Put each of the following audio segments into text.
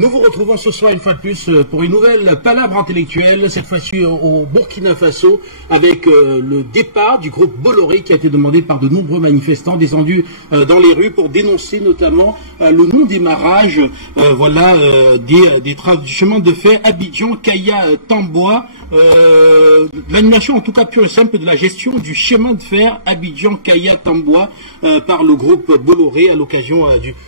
Nous vous retrouvons ce soir une fois de plus pour une nouvelle palabre intellectuelle, cette fois-ci au Burkina Faso, avec le départ du groupe Bolloré qui a été demandé par de nombreux manifestants descendus dans les rues pour dénoncer notamment le non-démarrage du chemin de fer Abidjan-Kaya-Tamboa, l'annulation en tout cas pure et simple de la gestion du chemin de fer Abidjan-Kaya-Tamboa par le groupe Bolloré à l'occasion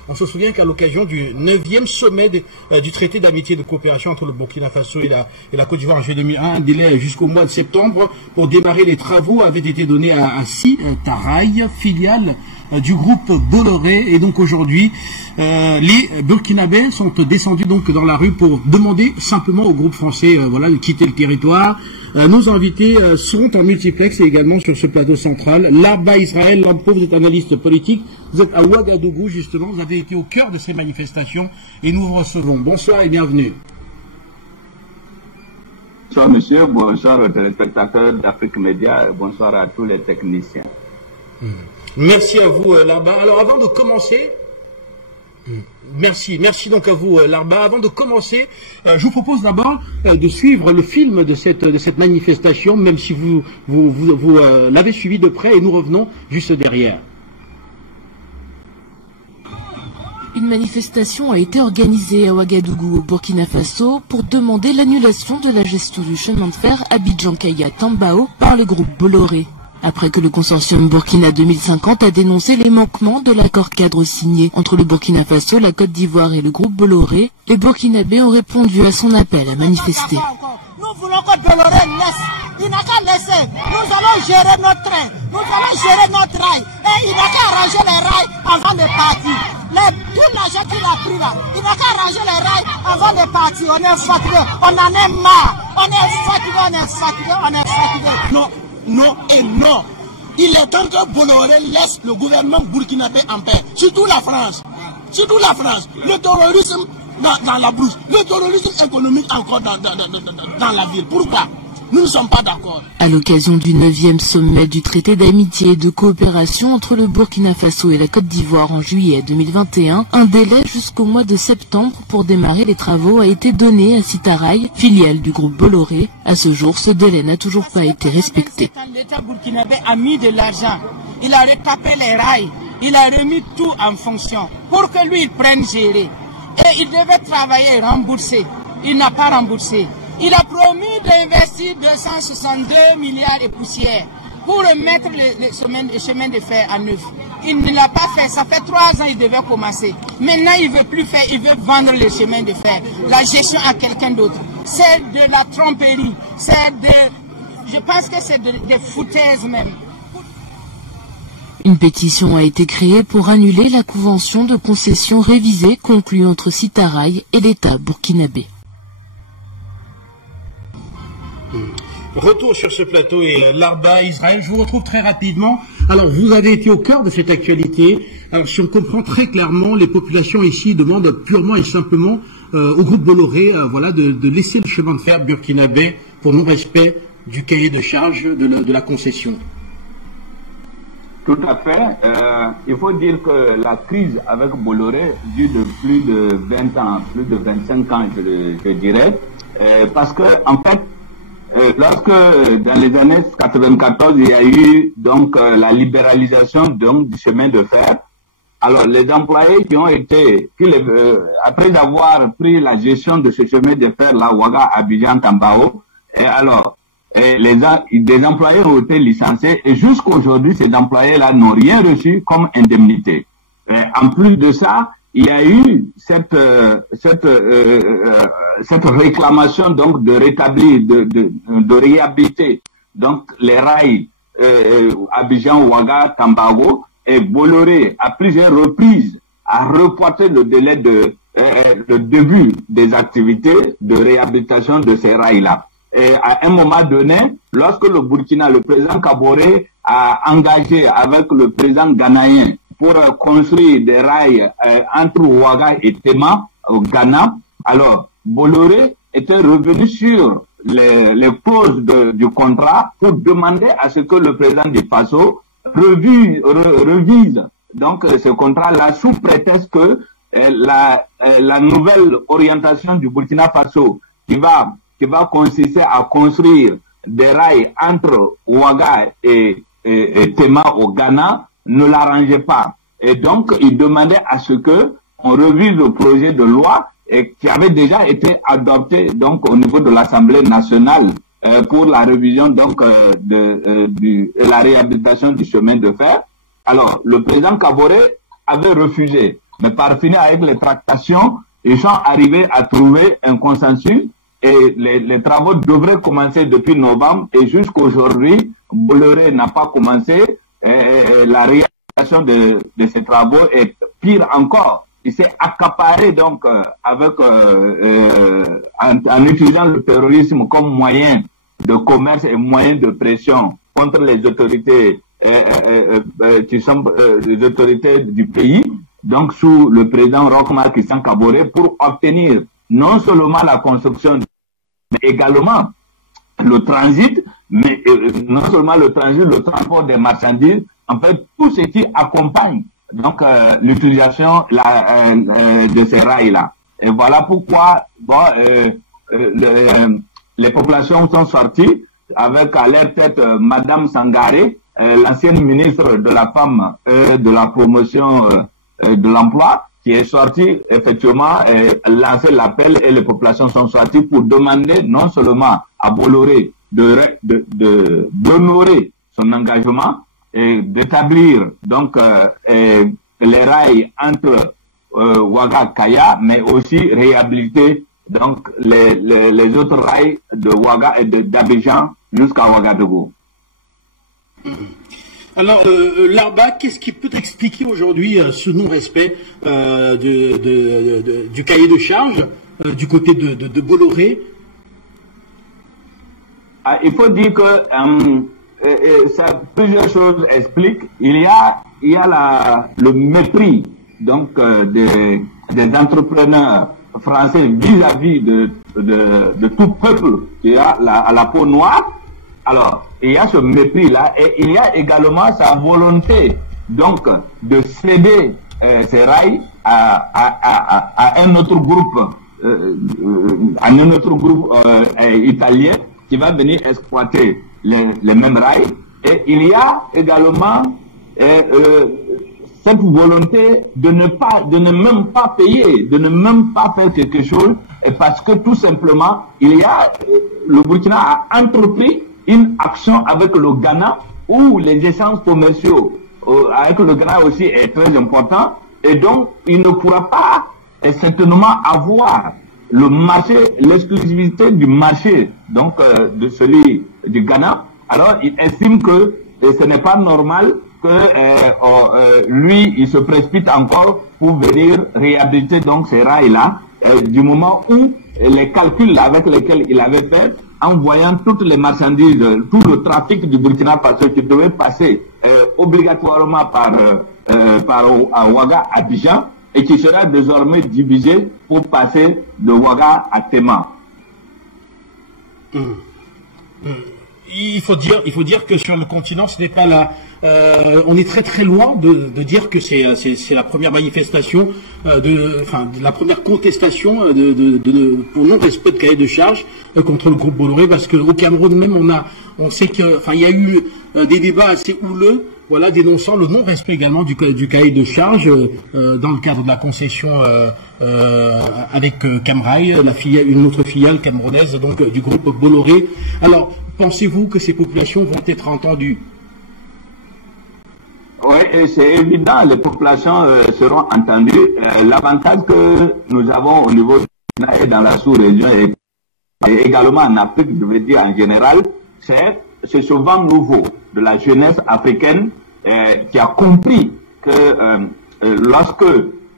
on se souvient qu'à l'occasion du 9e sommet du traité d'amitié et de coopération entre le Burkina Faso et la Côte d'Ivoire en juillet 2001, un délai jusqu'au mois de septembre pour démarrer les travaux avait été donné à Sitaraï, filiale du groupe Bolloré. Et donc aujourd'hui, les Burkinabés sont descendus donc dans la rue pour demander simplement au groupe français de quitter le territoire. Nos invités seront en multiplex et également sur ce plateau central. Larba Israël Lampo, vous êtes analyste politique, vous êtes à Ouagadougou justement, vous avez été au cœur de ces manifestations et nous vous recevons. Bonsoir et bienvenue. Bonsoir monsieur, bonsoir aux téléspectateurs d'Afrique Média et bonsoir à tous les techniciens. Merci à vous Larba. Alors avant de commencer... Merci donc à vous Larba. Avant de commencer, je vous propose d'abord de suivre le film de cette manifestation, même si vous l'avez suivi de près, et nous revenons juste derrière. Une manifestation a été organisée à Ouagadougou, au Burkina Faso, pour demander l'annulation de la gestion du chemin de fer Abidjan-Kaya-Tambao par le groupe Bolloré. Après que le consortium Burkina 2050 a dénoncé les manquements de l'accord cadre signé entre le Burkina Faso, la Côte d'Ivoire et le groupe Bolloré, les Burkinabés ont répondu à son appel à manifester. Nous voulons que Bolloré laisse. Il n'a qu'à laisser. Nous allons gérer notre train. Nous allons gérer notre rail. Et il n'a qu'à arranger les rails avant de partir. Tout l'argent qu'il a pris là, il n'a qu'à arranger les rails avant de partir. On est fatigué. On en est marre. On est fatigué. Non et non. Il est temps que Bolloré laisse le gouvernement burkinabé en paix. Surtout la France. Le terrorisme dans la brousse. Le terrorisme économique encore dans la ville. Pourquoi? Nous ne sommes pas d'accord. À l'occasion du 9e sommet du traité d'amitié et de coopération entre le Burkina Faso et la Côte d'Ivoire en juillet 2021, un délai jusqu'au mois de septembre pour démarrer les travaux a été donné à Sitaraï, filiale du groupe Bolloré. À ce jour, ce délai n'a toujours pas été respecté. L'État burkinabé a mis de l'argent. Il a retapé les rails. Il a remis tout en fonction pour que lui il prenne gérer. Et il devait travailler et rembourser. Il n'a pas remboursé. Il a promis d'investir 262 milliards et poussières pour remettre le chemin de fer à neuf. Il ne l'a pas fait. Ça fait 3 ans qu'il devait commencer. Maintenant, il ne veut plus faire. Il veut vendre le chemin de fer. La gestion à quelqu'un d'autre. C'est de la tromperie. Je pense que c'est des foutaises même. Une pétition a été créée pour annuler la convention de concession révisée conclue entre Sitaraï et l'État burkinabé. Retour sur ce plateau et Larba Israël, je vous retrouve très rapidement. Alors vous avez été au cœur de cette actualité. Alors si on comprend très clairement, les populations ici demandent purement et simplement au groupe Bolloré de laisser le chemin de fer burkinabé pour non-respect du cahier de charge de la concession. Tout à fait. Il faut dire que la crise avec Bolloré dure de plus de 20 ans, plus de 25 ans je dirais, parce que en fait, lorsque dans les années 94 il y a eu donc la libéralisation donc du chemin de fer, alors les employés qui ont été après avoir pris la gestion de ce chemin de fer là, Ouaga, Abidjan, Tambao, et alors des employés ont été licenciés et jusqu'aujourd'hui ces employés là n'ont rien reçu comme indemnité. En plus de ça, il y a eu cette réclamation donc de rétablir, de réhabiliter donc les rails Abidjan, Ouaga, Tambao, et Bolloré à plusieurs reprises a reporté le délai le début des activités de réhabilitation de ces rails-là. Et à un moment donné, lorsque le Burkina, le président Kaboré a engagé avec le président ghanéen pour construire des rails entre Ouaga et Tema, au Ghana, alors Bolloré était revenu sur les clauses du contrat pour demander à ce que le président du Faso revise donc ce contrat-là sous prétexte que la nouvelle orientation du Burkina Faso qui va consister à construire des rails entre Ouaga et Tema au Ghana ne l'arrangeait pas. Et donc, il demandait à ce que on revise le projet de loi qui avait déjà été adopté donc au niveau de l'Assemblée nationale pour la révision donc de la réhabilitation du chemin de fer. Alors, le président Kaboré avait refusé, mais par finir avec les tractations, ils sont arrivés à trouver un consensus et les travaux devraient commencer depuis novembre et jusqu'aujourd'hui, Bolloré n'a pas commencé la réalisation de ces travaux et pire encore, il s'est accaparé donc en utilisant le terrorisme comme moyen de commerce et moyen de pression contre les autorités qui sont les autorités du pays, donc sous le président Roch-Marc Christian Kaboré, pour obtenir non seulement la construction, mais également le transit, mais non seulement le transit, le transport des marchandises, en fait tout ce qui accompagne donc l'utilisation de ces rails-là. Et voilà pourquoi les populations sont sorties avec à leur tête Madame Sangaré, l'ancienne ministre de la Femme et de la Promotion de l'Emploi, qui est sortie effectivement lancer l'appel et les populations sont sorties pour demander non seulement à Bolloré d'honorer son engagement et d'établir donc les rails entre Ouaga-Kaya, mais aussi réhabiliter donc les autres rails de Ouaga et d'Abidjan jusqu'à Ouagadougou. Alors, Larba, qu'est-ce qui peut expliquer aujourd'hui ce non-respect du cahier de charge du côté de Bolloré? Il faut dire que plusieurs choses expliquent. Il y a le mépris donc des entrepreneurs français vis-à-vis de tout peuple qui a la peau noire. Alors, il y a ce mépris-là et il y a également sa volonté donc de céder ces rails à un autre groupe, italien qui va venir exploiter les mêmes rails. Et il y a également cette volonté de ne même pas payer, de ne même pas faire quelque chose, et parce que tout simplement, le Burkina a entrepris une action avec le Ghana où les échanges commerciaux avec le Ghana aussi est très important, et donc il ne pourra pas certainement avoir le marché, l'exclusivité du marché donc de celui du Ghana. Alors il estime que ce n'est pas normal que lui il se précipite encore pour venir réhabiliter donc ces rails-là du moment où les calculs avec lesquels il avait fait, en voyant toutes les marchandises, tout le trafic du Burkina Faso qui devait passer obligatoirement par Ouaga à Abidjan et qui sera désormais divisé pour passer de Ouaga à Tema. Il faut dire que sur le continent, ce n'est pas on est très très loin de dire que c'est la première manifestation la première contestation pour non-respect de cahier de charge contre le groupe Bolloré, parce qu'au Cameroun même on sait que il y a eu des débats assez houleux, voilà, dénonçant le non-respect également du cahier de charge dans le cadre de la concession avec Camrail, une autre filiale camerounaise donc du groupe Bolloré. Alors, pensez-vous que ces populations vont être entendues? Oui, c'est évident, les populations seront entendues. L'avantage que nous avons au niveau et dans la sous-région et également en Afrique, je veux dire en général, c'est ce vent nouveau de la jeunesse africaine qui a compris que lorsque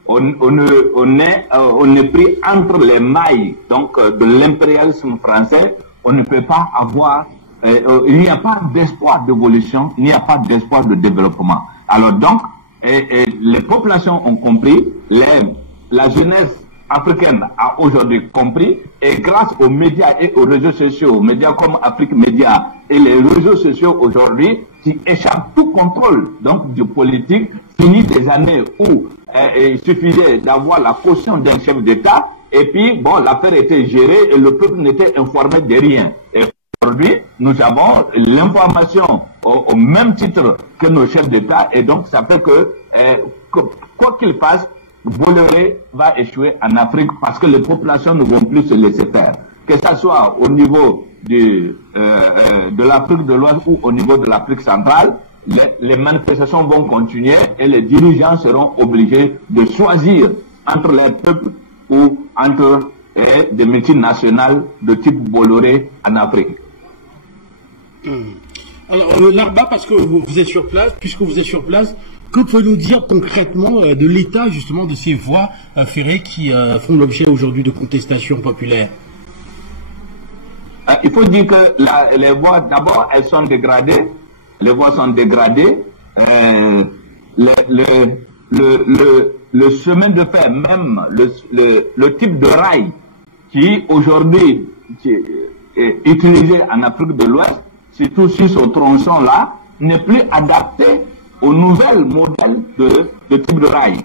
on est pris entre les mailles donc de l'impérialisme français, on ne peut pas avoir, il n'y a pas d'espoir d'évolution, il n'y a pas d'espoir de développement. Alors donc, les populations ont compris, la jeunesse africaine a aujourd'hui compris, et grâce aux médias et aux réseaux sociaux, médias comme Afrique Média et les réseaux sociaux aujourd'hui, qui échappent tout contrôle donc du politique, fini des années où il suffisait d'avoir la caution d'un chef d'État, et puis, bon, l'affaire était gérée et le peuple n'était informé de rien. Et aujourd'hui, nous avons l'information au même titre que nos chefs d'État, et donc ça fait que quoi qu'il fasse, Bolloré va échouer en Afrique parce que les populations ne vont plus se laisser faire. Que ce soit au niveau de l'Afrique de l'Ouest ou au niveau de l'Afrique centrale, les manifestations vont continuer et les dirigeants seront obligés de choisir entre les peuples ou entre des multinationales de type Bolloré en Afrique. Alors, Larba, parce que vous êtes sur place, puisque vous êtes sur place, que pouvez-vous nous dire concrètement de l'état justement de ces voies ferrées qui font l'objet aujourd'hui de contestations populaires? Il faut dire que les voies, d'abord, elles sont dégradées. Les voies sont dégradées. Le chemin de fer, même le type de rail qui aujourd'hui est utilisé en Afrique de l'Ouest, surtout sur ce tronçon-là, n'est plus adapté aux nouvelles modèles de type de rail.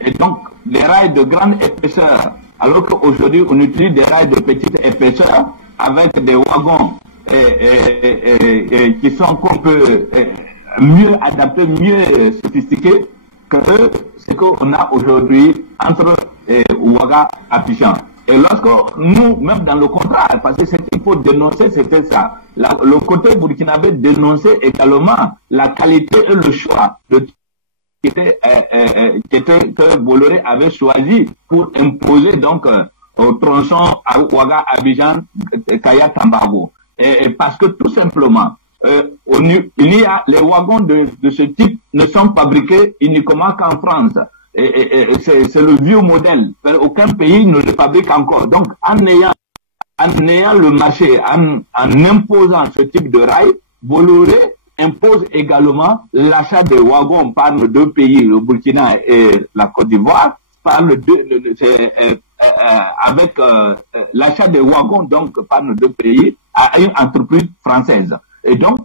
Et donc, les rails de grande épaisseur, alors qu'aujourd'hui, on utilise des rails de petite épaisseur avec des wagons qui sont un peu mieux adaptés, mieux sophistiqués que ce qu'on a aujourd'hui entre Ouaga et Abidjan. Et lorsque nous, même dans le contrat, parce que il faut dénoncer, c'était ça. Le côté burkinabé dénonçait également la qualité et le choix que Bolloré avait choisi pour imposer donc au tronçon à Ouaga, Abidjan, Kaya, Tambago. Et parce que tout simplement, les wagons de ce type ne sont fabriqués uniquement qu'en France. C'est le vieux modèle. Aucun pays ne le fabrique encore. Donc, en ayant le marché, en imposant ce type de rail, Bolloré impose également l'achat de wagons par nos deux pays, le Burkina et la Côte d'Ivoire, avec l'achat de wagons donc par nos deux pays à une entreprise française. Et donc,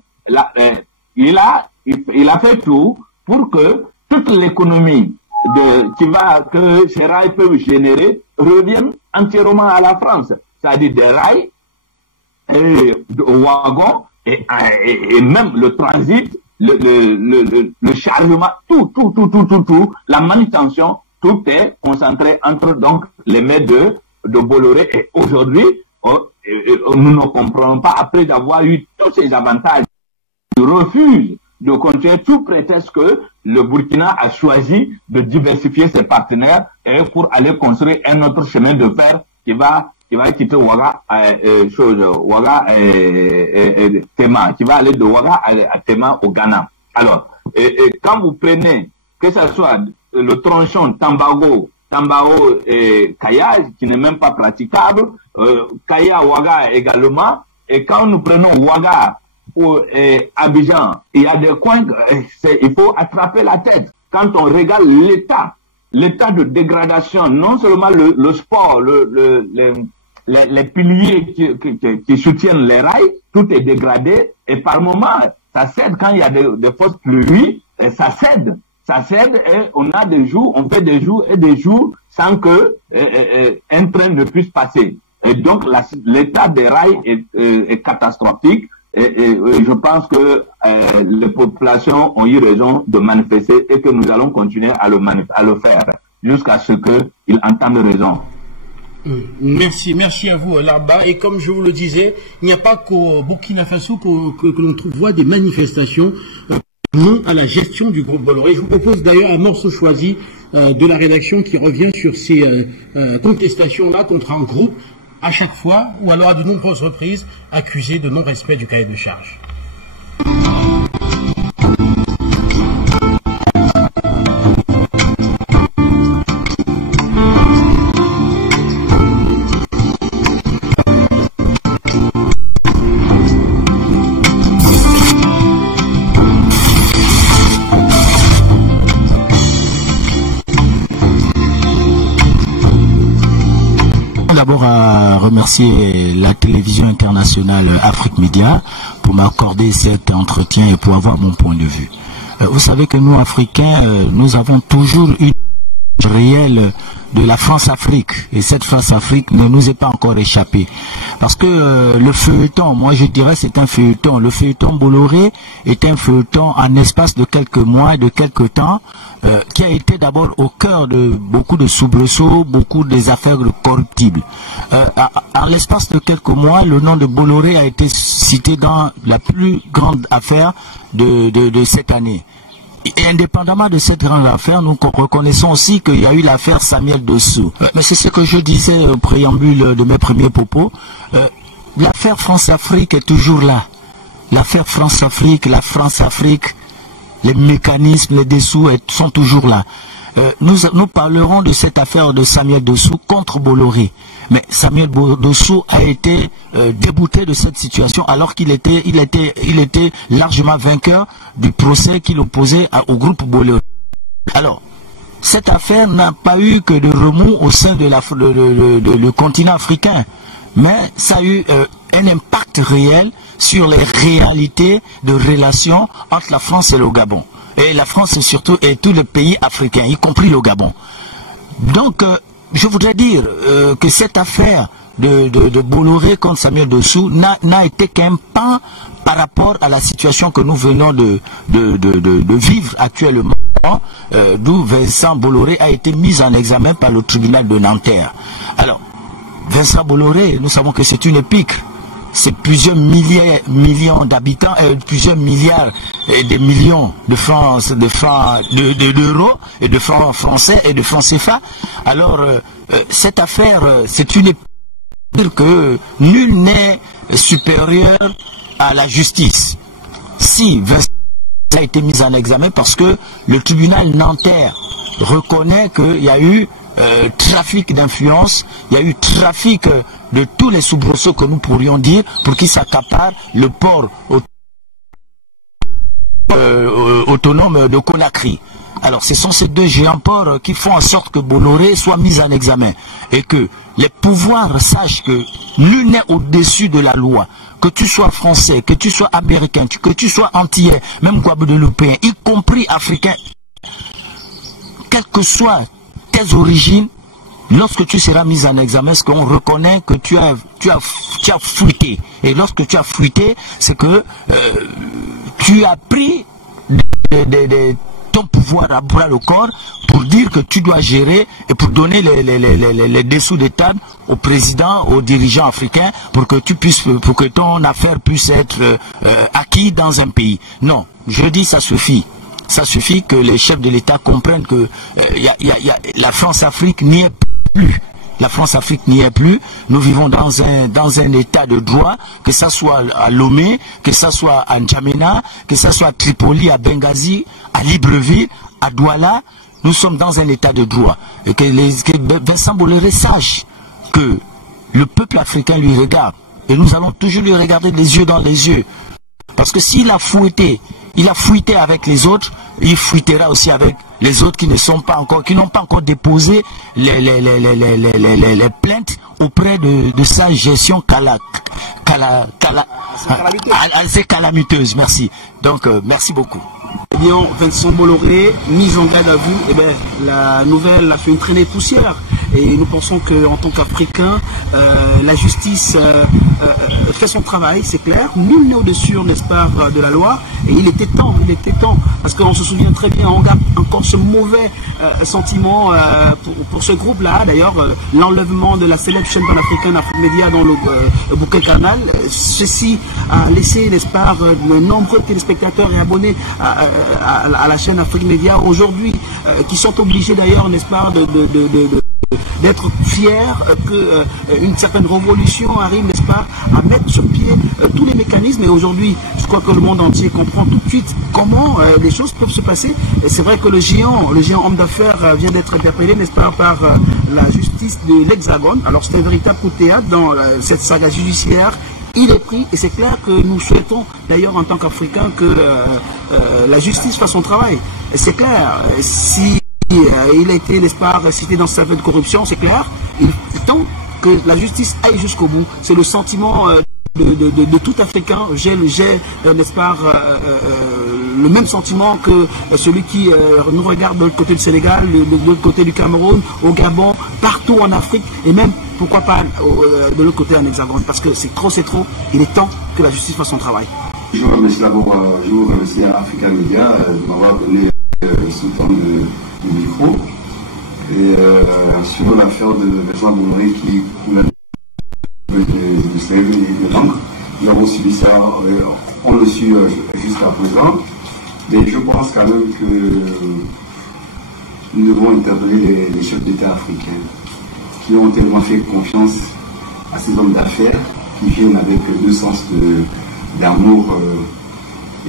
il a fait tout pour que toute l'économie que ces rails peuvent générer revienne entièrement à la France. C'est-à-dire des rails, des wagons, et même le transit, le chargement, tout, la manutention, tout est concentré entre donc les mains de Bolloré. Et aujourd'hui, nous ne comprenons pas, après avoir eu tous ces avantages, ils refusent de continuer sous prétexte que le Burkina a choisi de diversifier ses partenaires et pour aller construire un autre chemin de fer qui va quitter Ouaga, Tema, qui va aller de Ouaga à Tema au Ghana. Alors, quand vous prenez, que ce soit le tronçon Tambao et Kaya, qui n'est même pas praticable, Kaya, Ouaga également, et quand nous prenons Ouaga pour Abidjan, il y a des coins, il faut attraper la tête. Quand on regarde l'état de dégradation, non seulement le sport, les piliers qui soutiennent les rails, tout est dégradé, et par moment, ça cède quand il y a des fausses pluies, et ça cède, et on a des jours, on fait des jours et des jours sans que un train ne puisse passer. Et donc, l'état des rails est catastrophique. Et je pense que les populations ont eu raison de manifester et que nous allons continuer à le faire jusqu'à ce qu'ils entendent raison. Merci à vous, Larba. Et comme je vous le disais, il n'y a pas qu'au Burkina Faso que l'on voit des manifestations non à la gestion du groupe Bolloré. Je vous propose d'ailleurs un morceau choisi de la rédaction qui revient sur ces contestations-là contre un groupe à chaque fois, ou alors à de nombreuses reprises, accusé de non-respect du cahier de charge. D'abord à remercier la télévision internationale Afrique Média pour m'accorder cet entretien et pour avoir mon point de vue. Vous savez que nous, Africains, nous avons toujours une réelle de la France-Afrique, et cette France-Afrique ne nous est pas encore échappée. Parce que le feuilleton, moi je dirais c'est un feuilleton. Le feuilleton Bolloré est un feuilleton en espace de quelques mois, de quelques temps, qui a été d'abord au cœur de beaucoup de soubresauts, beaucoup des affaires corruptibles. En l'espace de quelques mois, le nom de Bolloré a été cité dans la plus grande affaire de cette année. Et indépendamment de cette grande affaire, nous reconnaissons aussi qu'il y a eu l'affaire Samuel Dossou. Mais c'est ce que je disais au préambule de mes premiers propos. L'affaire France-Afrique est toujours là. L'affaire France-Afrique, la France-Afrique, les mécanismes, les dessous sont toujours là. Nous parlerons de cette affaire de Samuel Dossou contre Bolloré. Mais Samuel Dossou a été débouté de cette situation alors qu'il était largement vainqueur du procès qu'il opposait au groupe Bolloré. Alors, cette affaire n'a pas eu que de remous au sein de le continent africain, mais ça a eu un impact réel sur les réalités de relations entre la France et le Gabon. Et la France et tous les pays africains, y compris le Gabon. Donc, je voudrais dire que cette affaire de Bolloré contre Samuel Dossou n'a été qu'un pan par rapport à la situation que nous venons de vivre actuellement, d'où Vincent Bolloré a été mis en examen par le tribunal de Nanterre. Alors, Vincent Bolloré, nous savons que c'est une épique. C'est plusieurs millions d'habitants, plusieurs milliards et des millions de francs, d'euros et de francs français et de francs CFA. Alors, cette affaire, c'est une dire que nul n'est supérieur à la justice. Si Vincent a été mis en examen parce que le tribunal nanterre reconnaît qu'il y a eu trafic d'influence, il y a eu trafic de tous les soubresauts que nous pourrions dire pour qu'ils s'accaparent le port autonome de Conakry. Alors ce sont ces deux géants ports qui font en sorte que Bolloré soit mis en examen et que les pouvoirs sachent que nul n'est au-dessus de la loi. Que tu sois français, que tu sois américain, que tu sois antillais, même guadeloupéen, y compris africain, quelles que soient tes origines, lorsque tu seras mis en examen, c'est qu'on reconnaît que tu as fuité. Et lorsque tu as fuité, c'est que tu as pris ton pouvoir à bras le corps pour dire que tu dois gérer et pour donner les dessous de table au président, aux dirigeants africains pour que ton affaire puisse être acquise dans un pays. Non, je dis ça suffit. Ça suffit que les chefs de l'État comprennent que la France-Afrique n'y est plus. La France-Afrique n'y est plus. Nous vivons dans un état de droit, que ce soit à Lomé, que ce soit à N'Djamena, que ce soit à Tripoli, à Benghazi, à Libreville, à Douala. Nous sommes dans un état de droit. Et que Vincent Bolloré sache que le peuple africain lui regarde. Et nous allons toujours lui regarder les yeux dans les yeux. Parce que s'il a fuité avec les autres, il fuitera aussi avec les autres qui n'ont pas encore déposé les plaintes auprès de sa gestion assez calamiteuse. Merci. Donc, merci beaucoup. Eh bien, Vincent Bolloré, mise en garde à vous, eh bien, la nouvelle a fait une traînée de poussière. Et nous pensons qu'en tant qu'Africains, la justice fait son travail, c'est clair. Nul n'est au-dessus, n'est-ce pas, de la loi. Et il était temps. Parce qu'on se souvient très bien, on garde encore ce mauvais sentiment pour ce groupe-là. D'ailleurs, l'enlèvement de la célèbre chaîne panafricaine Afrique Média dans le bouquet canal, ceci a laissé, n'est-ce pas, de nombreux téléspectateurs et abonnés à la chaîne Afrique Média aujourd'hui, qui sont obligés d'ailleurs, n'est-ce pas, d'être fiers qu'une certaine révolution arrive, n'est-ce pas, à mettre sur pied tous les mécanismes. Et aujourd'hui, je crois que le monde entier comprend tout de suite comment les choses peuvent se passer. Et c'est vrai que le géant homme d'affaires vient d'être interpellé, n'est-ce pas, par la justice de l'Hexagone. Alors c'est un véritable coup de théâtre dans cette saga judiciaire. Il est pris, et c'est clair que nous souhaitons d'ailleurs en tant qu'Africains que la justice fasse son travail. Et c'est clair, si il a été, n'est-ce pas, cité dans cette affaire de corruption, c'est clair, il est temps que la justice aille jusqu'au bout. C'est le sentiment de tout Africain. J'ai n'est-ce pas, le même sentiment que celui qui nous regarde de l'autre côté du Sénégal, de l'autre côté du Cameroun, au Gabon, partout en Afrique, et même, pourquoi pas, de l'autre côté en Hexagone. Parce que c'est trop, il est temps que la justice fasse son travail. Je vous remercie d'abord, je vous remercie à Africa Media de m'avoir donné ce temps de micro. Et sur l'affaire de Jean Bolloré qui de cerveau et de langue, nous avons suivi ça, on le suit jusqu'à présent. Mais je pense quand même que nous devons interpeller les chefs d'État africains qui ont tellement fait confiance à ces hommes d'affaires qui viennent avec deux sens d'amour.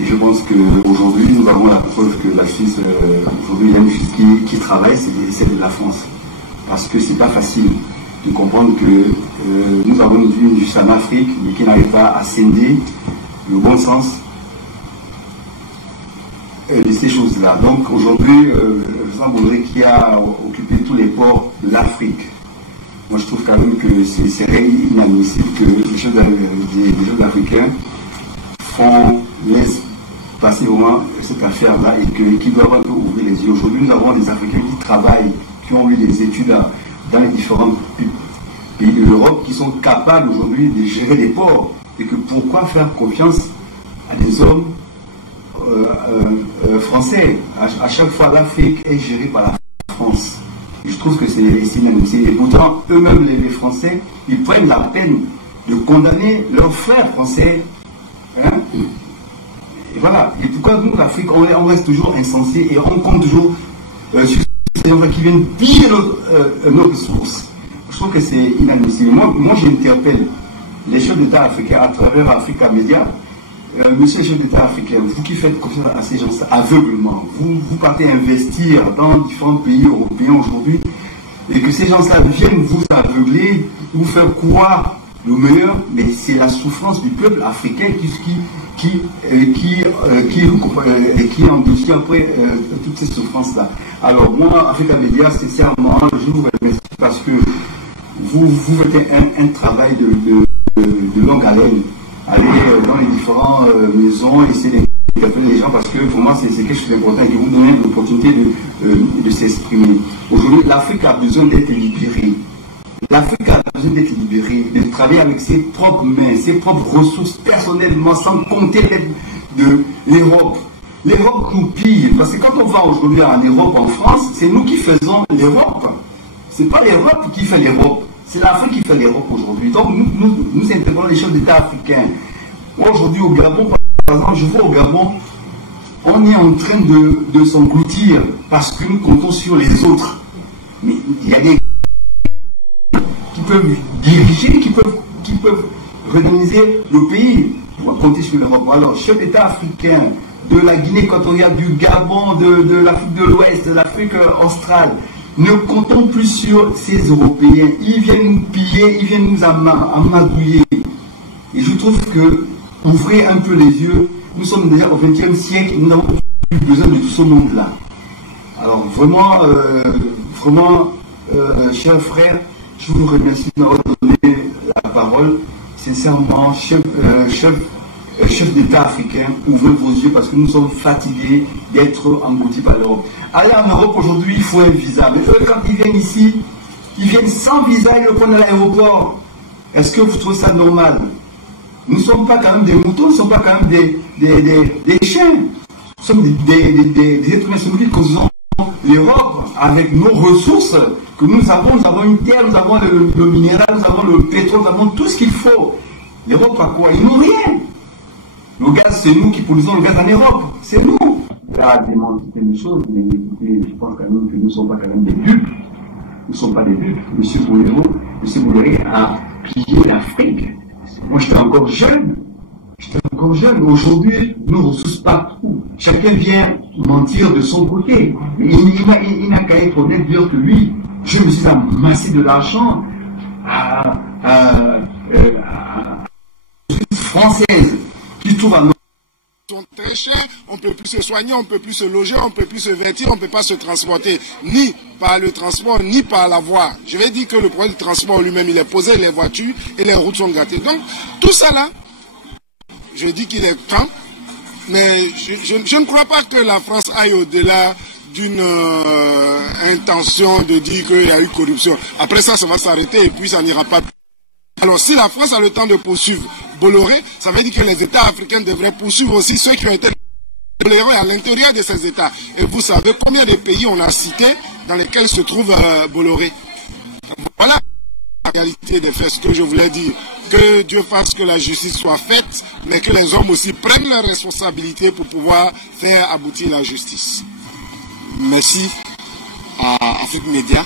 Et je pense qu'aujourd'hui, nous avons la preuve que la Suisse, aujourd'hui, il y a une justice qui travaille, c'est celle de la France. Parce que c'est pas facile de comprendre que nous avons une justice en Afrique, mais qui n'arrive pas à scinder le bon sens de ces choses-là. Donc aujourd'hui, Jean Bolloré qui a occupé tous les ports de l'Afrique, moi je trouve quand même que c'est inadmissible que les chefs africains laissent passer vraiment cette affaire-là et qu'ils doivent un peu ouvrir les yeux. Aujourd'hui, nous avons des Africains qui travaillent, qui ont eu des études dans les différents pays de l'Europe, qui sont capables aujourd'hui de gérer des ports. Et que pourquoi faire confiance à des hommes français? À chaque fois, l'Afrique est gérée par la France. Et je trouve que c'est inadmissible. Et pourtant, eux-mêmes, les Français, ils prennent la peine de condamner leurs frères français. Hein? Et voilà. Et pourquoi nous, l'Afrique, on reste toujours insensés et on compte toujours sur ces gens qui viennent piller nos ressources. Je trouve que c'est inadmissible. Moi, j'interpelle les chefs d'État africains à travers Africa Media. Monsieur les chefs d'État africains, vous qui faites confiance à ces gens aveuglement, vous partez investir dans différents pays européens aujourd'hui, et que ces gens-là viennent vous aveugler, vous faire croire le meilleur, mais c'est la souffrance du peuple africain qui endurcit après toutes ces souffrances-là. Alors moi, Africa Media, sincèrement, je vous remercie parce que vous faites un travail de longue haleine. Aller dans les différentes maisons, essayer d'interpeller les gens, parce que pour moi c'est quelque chose d'important et que vous donnez l'opportunité de s'exprimer. Aujourd'hui, l'Afrique a besoin d'être libérée. L'Afrique a besoin d'être libérée, de travailler avec ses propres mains, ses propres ressources personnellement, sans compter l'aide de l'Europe. L'Europe nous pille, parce que quand on va aujourd'hui en Europe, en France, c'est nous qui faisons l'Europe. C'est pas l'Europe qui fait l'Europe. C'est l'Afrique qui fait l'Europe aujourd'hui. Donc nous interpellons les chefs d'État africains. Aujourd'hui au Gabon, par exemple, je vois au Gabon, on est en train de s'engloutir parce que nous comptons sur les autres. Mais il y a des qui peuvent diriger, qui peuvent redynamiser le pays. On va compter sur l'Europe. Alors, chefs d'État africains de la Guinée équatoriale, du Gabon, de l'Afrique de l'Ouest, de l'Afrique australe, ne comptons plus sur ces Européens. Ils viennent nous piller, ils viennent nous amadouiller. Et je trouve que, ouvrez un peu les yeux, nous sommes déjà au XXe siècle, nous n'avons plus besoin de tout ce monde-là. Alors vraiment, chers frères, je vous remercie de m'avoir donné la parole. Sincèrement, chef d'État africain, ouvrez vos yeux parce que nous sommes fatigués d'être engloutis par l'Europe. Aller en Europe aujourd'hui, il faut un visa. Mais eux, quand ils viennent ici, ils viennent sans visa, ils le prennent à l'aéroport. Est-ce que vous trouvez ça normal? Nous ne sommes pas quand même des moutons, nous ne sommes pas quand même des chiens. Nous sommes des êtres humains qui causons l'Europe avec nos ressources que nous avons une terre, nous avons le minéral, nous avons le pétrole, nous avons tout ce qu'il faut. L'Europe a quoi? Ils n'ont rien. Le gaz, c'est nous qui produisons le gaz en Europe. C'est nous. Il a démenti des choses, mais écoutez, je pense quand même que nous ne sommes pas quand même des dupes. Nous ne sommes pas des dupes. Monsieur Bolloré a pillé l'Afrique. Moi, j'étais encore jeune. Aujourd'hui, nous ressources partout. Chacun vient mentir de son côté. Il n'a qu'à être honnête, dire que oui, je me suis amassé de l'argent française qui trouve à sont très chers, on ne peut plus se soigner, on ne peut plus se loger, on ne peut plus se vêtir, on ne peut pas se transporter, ni par le transport, ni par la voie. Je vais dire que le problème du transport lui-même, il est posé, les voitures et les routes sont gâtées. Donc, tout ça là, je dis qu'il est temps Mais je ne crois pas que la France aille au-delà d'une intention de dire qu'il y a eu corruption. Après ça, ça va s'arrêter et puis ça n'ira pas plus. Alors si la France a le temps de poursuivre Bolloré, ça veut dire que les États africains devraient poursuivre aussi ceux qui ont été tolérés à l'intérieur de ces États. Et vous savez combien de pays on a cités dans lesquels se trouve Bolloré. Voilà la réalité des faits, ce que je voulais dire. Que Dieu fasse que la justice soit faite, mais que les hommes aussi prennent leurs responsabilités pour pouvoir faire aboutir la justice. Merci à Afrique Média,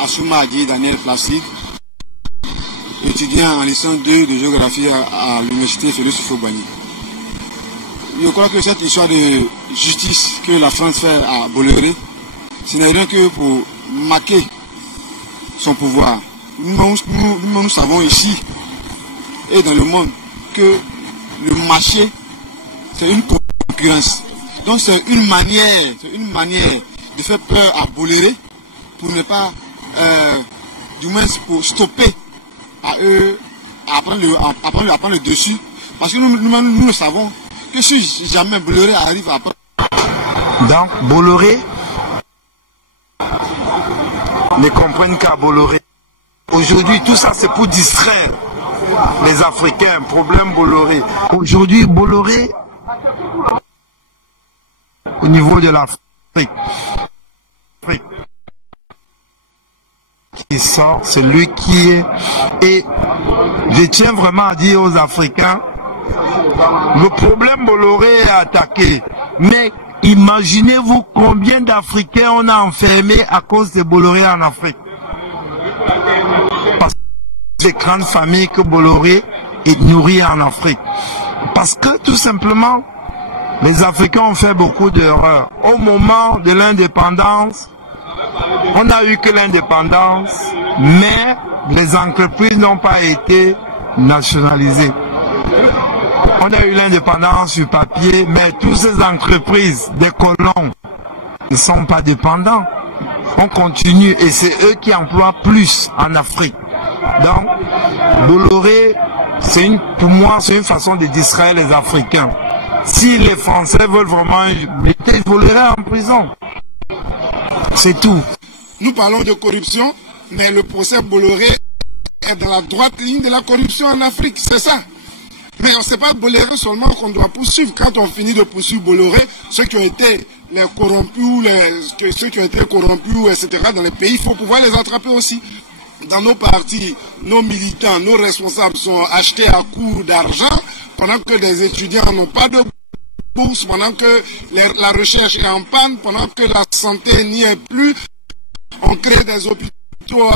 à Souma Adi, Daniel Plastique, étudiant en licence 2 de géographie à l'université Félix Houphouët-Boigny. Je crois que cette histoire de justice que la France fait à Bolloré, ce n'est rien que pour marquer son pouvoir. Nous savons ici et dans le monde que le marché, c'est une concurrence. Donc c'est une manière de faire peur à Bolloré pour ne pas, du moins pour stopper à eux à prendre le dessus. Parce que nous le savons que si jamais Bolloré arrive à prendre... Donc Bolloré ne comprennent qu'à Bolloré. Aujourd'hui, tout ça, c'est pour distraire les Africains. Problème Bolloré. Aujourd'hui, Bolloré, au niveau de l'Afrique, qui sort, c'est lui qui est. Et je tiens vraiment à dire aux Africains, le problème Bolloré est attaqué. Mais imaginez-vous combien d'Africains on a enfermés à cause de Bolloré en Afrique. Parce que les grandes familles que Bolloré est nourri en Afrique. Parce que tout simplement, les Africains ont fait beaucoup d'erreurs. Au moment de l'indépendance, on n'a eu que l'indépendance, mais les entreprises n'ont pas été nationalisées. On a eu l'indépendance sur papier, mais toutes ces entreprises des colons ne sont pas dépendants. On continue et c'est eux qui emploient plus en Afrique. Donc, Bolloré, pour moi, c'est une façon de distraire les Africains. Si les Français veulent vraiment mettre Bolloré en prison, c'est tout. Nous parlons de corruption, mais le procès Bolloré est dans la droite ligne de la corruption en Afrique, c'est ça. Mais ce n'est pas Bolloré seulement qu'on doit poursuivre. Quand on finit de poursuivre Bolloré, ceux qui ont été les corrompus, ceux qui ont été corrompus, etc., dans les pays, il faut pouvoir les attraper aussi. Dans nos partis, nos militants, nos responsables sont achetés à court d'argent, pendant que des étudiants n'ont pas de bourse, pendant que la recherche est en panne, pendant que la santé n'y est plus. On crée des hôpitaux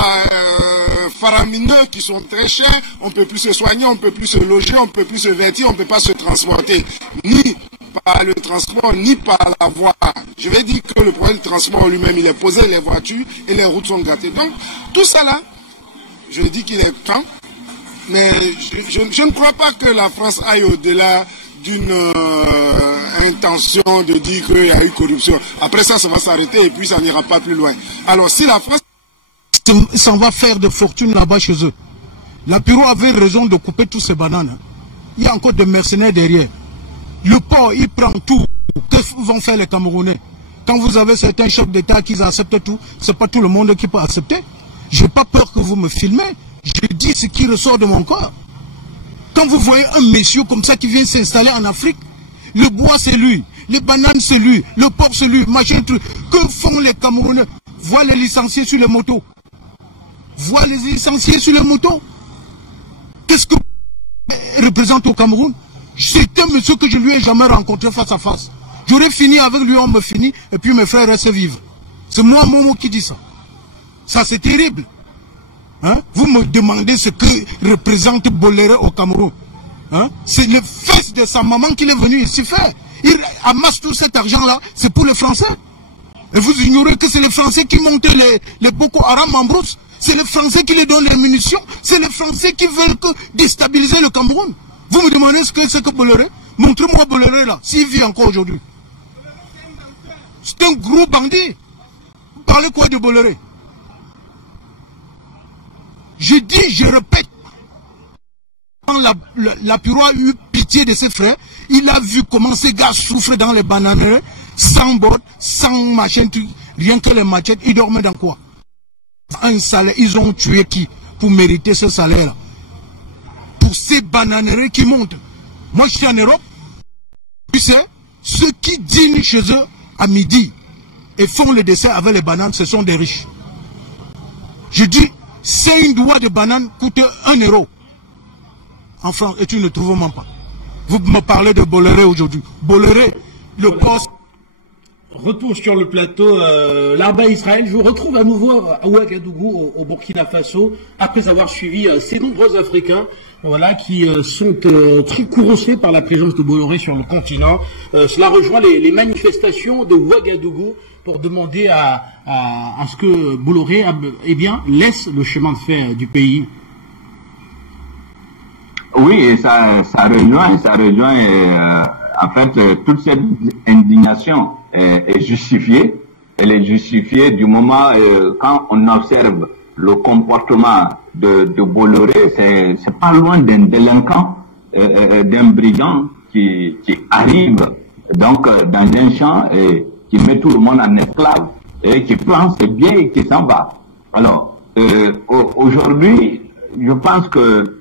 faramineux qui sont très chers, on ne peut plus se soigner, on ne peut plus se loger, on ne peut plus se vêtir, on ne peut pas se transporter, ni par le transport, ni par la voie. Je vais dire que le problème du transport lui-même, il est posé, les voitures et les routes sont gâtées. Donc, tout ça là, je dis qu'il est temps, mais je ne crois pas que la France aille au-delà d'une intention de dire qu'il y a eu corruption. Après ça, ça va s'arrêter et puis ça n'ira pas plus loin. Alors, si la France s'en va faire de fortune là-bas chez eux. La Pérou avait raison de couper tous ces bananes. Il y a encore des mercenaires derrière. Le port, il prend tout. Qu'est-ce que vont faire les Camerounais? Quand vous avez certains chefs d'État qui acceptent tout, c'est pas tout le monde qui peut accepter. Je n'ai pas peur que vous me filmez. Je dis ce qui ressort de mon corps. Quand vous voyez un monsieur comme ça qui vient s'installer en Afrique, le bois c'est lui, les bananes c'est lui, le porc c'est lui, machin truc. Que font les Camerounais? Voient les licenciés sur les motos. Voient les licenciés sur les motos. Qu'est-ce que représente au Cameroun? C'est un monsieur que je lui ai jamais rencontré face à face. J'aurais fini avec lui, on me finit, et puis mes frères restent vivre. C'est moi, Momo, qui dit ça. Ça, c'est terrible. Hein? Vous me demandez ce que représente Bolloré au Cameroun. Hein? C'est le fils de sa maman qui est venu ici faire. Il amasse tout cet argent-là, c'est pour les Français. Et vous ignorez que c'est les Français qui montent les Boko Haram en brousse. C'est les Français qui les donnent les munitions. C'est les Français qui veulent déstabiliser le Cameroun. Vous me demandez ce que c'est que Bolloré? Montrez-moi Bolloré là, s'il vit encore aujourd'hui. C'est un gros bandit. Vous parlez quoi de Bolloré? Je dis, je répète, Quand la Piro a eu pitié de ses frères, il a vu comment ces gars souffrent dans les bananeraies, sans bottes, sans machin, rien que les machettes, ils dormaient dans quoi? Un salaire, ils ont tué qui pour mériter ce salaire-là? Pour ces bananeraies qui montent. Moi, je suis en Europe, tu sais, ceux qui dînent chez eux à midi et font le dessert avec les bananes, ce sont des riches. Je dis, 5 doigts de banane coûtent 1 euro. En France, et tu ne trouves même pas. Vous me parlez de Bolloré aujourd'hui. Bolloré, le poste. Retour sur le plateau, là-bas Israël. Je vous retrouve à nouveau à Ouagadougou, au Burkina Faso, après avoir suivi ces nombreux Africains, voilà, qui sont très courroucés par la présence de Bolloré sur le continent. Cela rejoint les manifestations de Ouagadougou pour demander à ce que Bolloré laisse le chemin de fer du pays. Oui, et ça rejoint en fait toute cette indignation est justifiée. Elle est justifiée du moment quand on observe le comportement de Bolloré, c'est pas loin d'un délinquant, d'un brigand qui arrive donc dans un champ et qui met tout le monde en esclave et qui prend ses biens et qui s'en va. Alors aujourd'hui, je pense que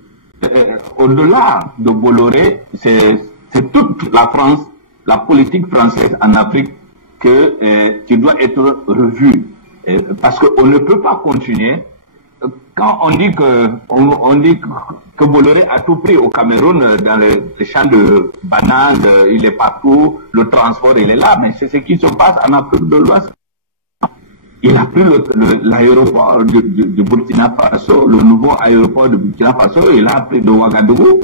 au-delà de Bolloré, c'est toute la France, la politique française en Afrique qui doit être revue. Parce qu'on ne peut pas continuer. Quand on dit que Bolloré a tout pris au Cameroun, dans les champs de bananes, il est partout, le transport il est là, mais c'est ce qui se passe en Afrique de l'Ouest. Il a pris l'aéroport de Burkina Faso, le nouveau aéroport de Burkina Faso, il a pris de Ouagadougou,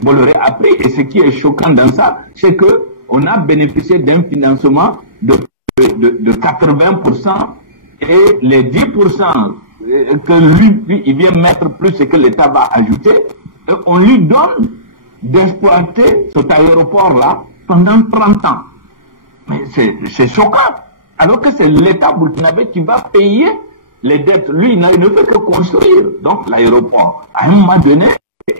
Bolloré a pris, et ce qui est choquant dans ça, c'est que on a bénéficié d'un financement de 80%, et les 10% que lui, il vient mettre plus ce que l'État va ajouter, et on lui donne d'exploiter cet aéroport-là pendant 30 ans. Mais c'est choquant. Alors que c'est l'État burkinabé qui va payer les dettes. Lui, il ne fait que construire donc l'aéroport. À un moment donné,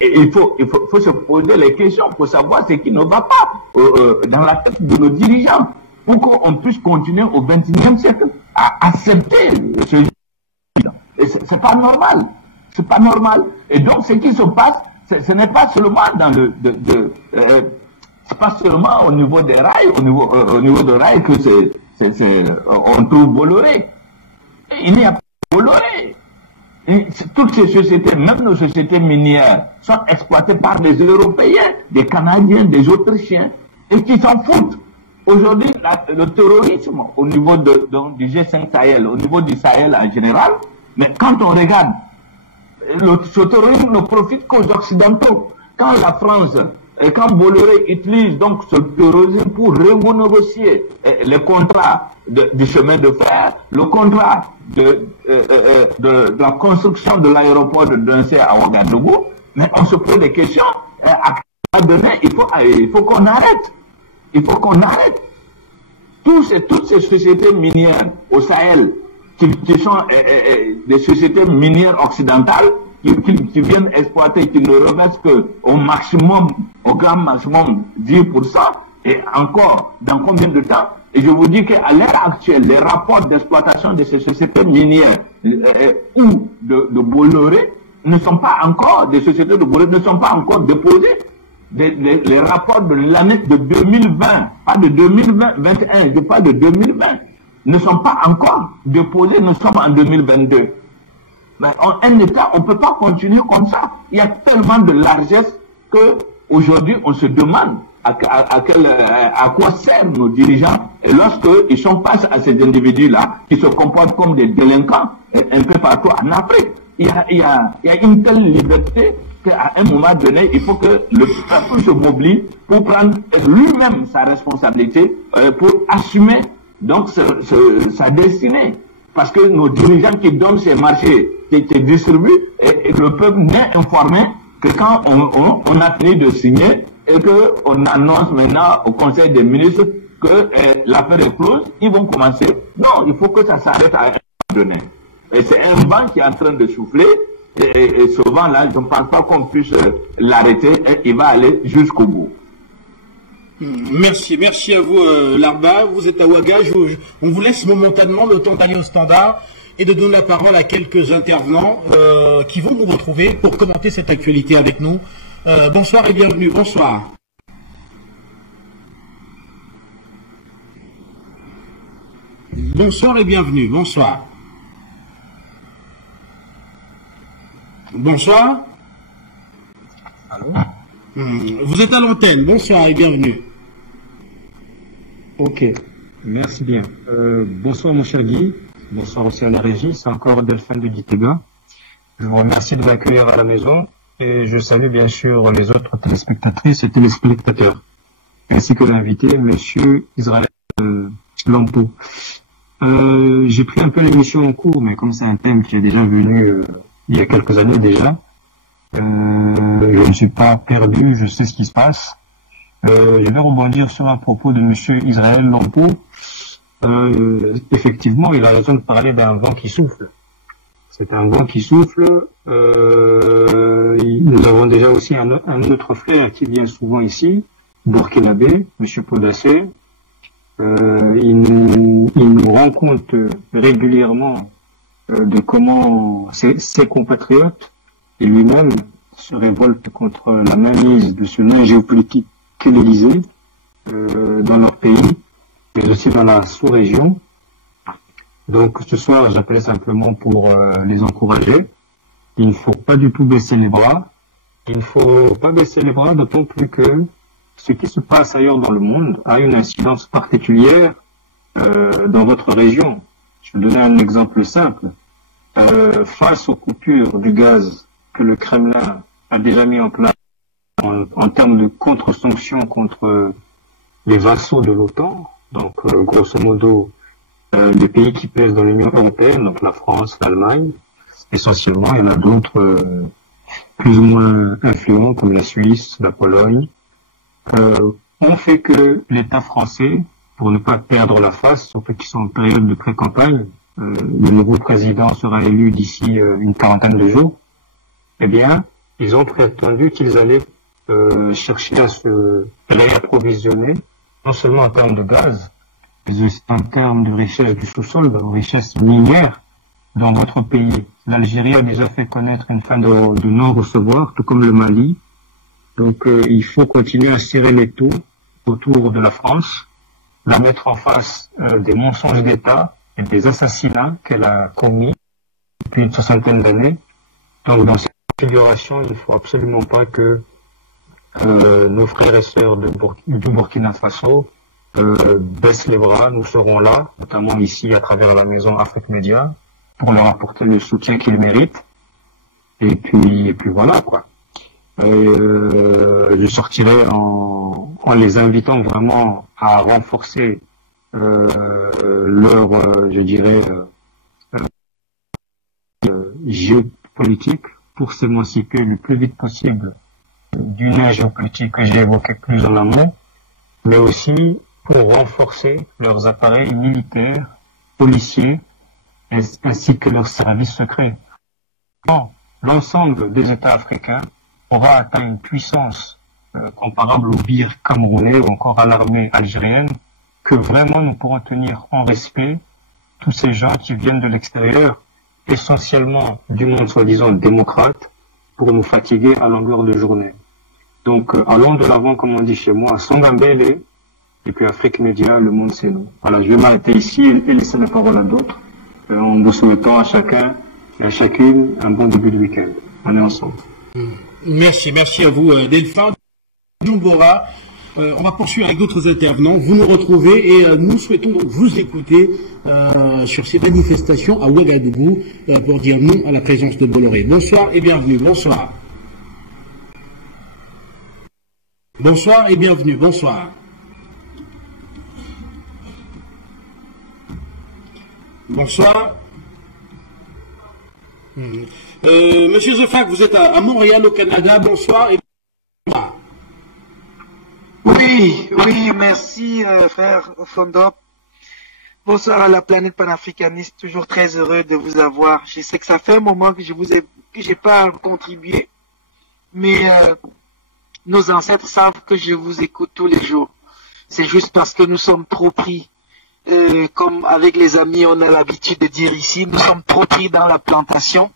il faut se poser les questions pour savoir ce qui ne va pas dans la tête de nos dirigeants, pour qu'on puisse continuer au XXIe siècle à accepter ce genre. C'est pas normal. C'est pas normal. Et donc, ce qui se passe, ce n'est pas seulement dans c'est pas seulement au niveau des rails, au niveau des rails que on trouve Bolloré. Il n'y a pas Bolloré. Toutes ces sociétés, même nos sociétés minières, sont exploitées par des Européens, des Canadiens, des Autrichiens, et qui s'en foutent. Aujourd'hui, le terrorisme au niveau du G5 Sahel, au niveau du Sahel en général, mais quand on regarde, ce terrorisme ne profite qu'aux Occidentaux. Quand la France, quand Bolloré utilise donc ce terrorisme pour renégocier les contrats du chemin de fer, le contrat de la construction de l'aéroport de Dunsé à Ouagadougou, mais on se pose des questions. À un moment donné, il faut qu'on arrête. Il faut qu'on arrête. Toutes ces sociétés minières au Sahel, qui sont des sociétés minières occidentales, qui viennent exploiter, qui ne remettent qu'au maximum, au grand maximum 10%, et encore, dans combien de temps? Et je vous dis qu'à l'heure actuelle, les rapports d'exploitation de ces sociétés minières ou de Bolloré ne sont pas encore, des sociétés de Bolloré ne sont pas encore déposés. Les rapports de l'année de 2020, pas de 2021, je parle de 2020, ne sont pas encore déposés, nous sommes en 2022. Mais un État, on ne peut pas continuer comme ça. Il y a tellement de largesse qu'aujourd'hui, on se demande à quoi servent nos dirigeants. Et lorsqu'ils sont face à ces individus-là, qui se comportent comme des délinquants un peu partout en Afrique, il y a une telle liberté qu'à un moment donné, il faut que le peuple se mobilise pour prendre lui-même sa responsabilité, pour assumer donc sa destinée. Parce que nos dirigeants qui donnent ces marchés, qui distribuent, et le peuple n'est informé que quand on a fini de signer et qu'on annonce maintenant au Conseil des ministres que l'affaire est close, ils vont commencer. Non, il faut que ça s'arrête à un moment donné. Et c'est un vent qui est en train de souffler, Et souvent là, je ne pense pas qu'on puisse l'arrêter et il va aller jusqu'au bout. Merci à vous Larba, vous êtes à Ouaga, on vous laisse momentanément le temps d'aller au standard et de donner la parole à quelques intervenants qui vont nous retrouver pour commenter cette actualité avec nous. Bonsoir et bienvenue, bonsoir. Bonsoir et bienvenue, bonsoir. Bonsoir. Allô? Vous êtes à l'antenne, bonsoir et bienvenue. Ok, merci bien. Bonsoir mon cher Guy, bonsoir aussi à la régie, c'est encore Delphine de Gitega. Je vous remercie de m'accueillir à la maison et je salue bien sûr les autres téléspectatrices et téléspectateurs, ainsi que l'invité, monsieur Israël Lampo. J'ai pris un peu l'émission en cours, mais comme c'est un thème qui est déjà venu il y a quelques années déjà, je ne me suis pas perdu, je sais ce qui se passe. Je vais rebondir sur un propos de monsieur Israël Lampo. Effectivement, il a raison de parler d'un vent qui souffle. C'est un vent qui souffle. Nous avons déjà aussi un autre frère qui vient souvent ici, burkinabé, monsieur Podassé. Il nous rend compte régulièrement de comment ses compatriotes et lui-même se révoltent contre la mainmise de ce nain géopolitique qu'est l'Élysée dans leur pays, mais aussi dans la sous-région. Donc ce soir, j'appelais simplement pour les encourager. Il ne faut pas du tout baisser les bras. Il ne faut pas baisser les bras, d'autant plus que ce qui se passe ailleurs dans le monde a une incidence particulière dans votre région. Je vais donner un exemple simple. Face aux coupures du gaz que le Kremlin a déjà mis en place en termes de contre-sanctions contre les vassaux de l'OTAN, donc grosso modo les pays qui pèsent dans l'Union européenne, donc la France, l'Allemagne, essentiellement, il y en a d'autres plus ou moins influents comme la Suisse, la Pologne, ont fait que l'État français, pour ne pas perdre la face, surtout qu'ils sont en période de pré-campagne, le nouveau président sera élu d'ici une quarantaine de jours, eh bien, ils ont prétendu qu'ils allaient chercher à se réapprovisionner, non seulement en termes de gaz, mais aussi en termes de richesse du sous-sol, de richesse minière dans votre pays. L'Algérie a déjà fait connaître une fin de non-recevoir, tout comme le Mali. Donc il faut continuer à serrer les taux autour de la France, la mettre en face des mensonges d'État et des assassinats qu'elle a commis depuis une soixantaine d'années. Donc dans cette configuration, il ne faut absolument pas que nos frères et sœurs du Burkina Faso baissent les bras. Nous serons là, notamment ici à travers la maison Afrique Média, pour leur apporter le soutien qu'ils méritent. Et puis voilà quoi. Je sortirai en les invitant vraiment à renforcer leur, je dirais, géopolitique pour s'émanciper le plus vite possible du nain géopolitique que j'ai évoqué plus en amont, mais aussi pour renforcer leurs appareils militaires, policiers, ainsi que leurs services secrets. Bon, l'ensemble des États africains aura atteint une puissance comparable au BIR camerounais ou encore à l'armée algérienne, que vraiment nous pourrons tenir en respect tous ces gens qui viennent de l'extérieur, essentiellement du monde soi-disant démocrate, pour nous fatiguer à longueur de journée. Donc allons de l'avant, comme on dit chez moi, Songambele, et puis Afrique Média, le monde c'est nous. Voilà, je vais m'arrêter ici et laisser la parole à d'autres, en vous souhaitant à chacun et à chacune un bon début de week-end. On est ensemble. Merci à vous Delphin. Bora. On va poursuivre avec d'autres intervenants. Vous nous retrouvez et nous souhaitons vous écouter sur ces manifestations à Ouagadougou pour dire non à la présence de Bolloré. Bonsoir et bienvenue. Bonsoir. Bonsoir et bienvenue. Bonsoir. Bonsoir. Monsieur Zefak, vous êtes à Montréal au Canada. Bonsoir et bonsoir. Oui, merci frère Fondop. Bonsoir à la planète panafricaniste, toujours très heureux de vous avoir. Je sais que ça fait un moment que je vous ai j'ai pas contribué, mais nos ancêtres savent que je vous écoute tous les jours. C'est juste parce que nous sommes trop pris, comme avec les amis on a l'habitude de dire ici, nous sommes trop pris dans la plantation,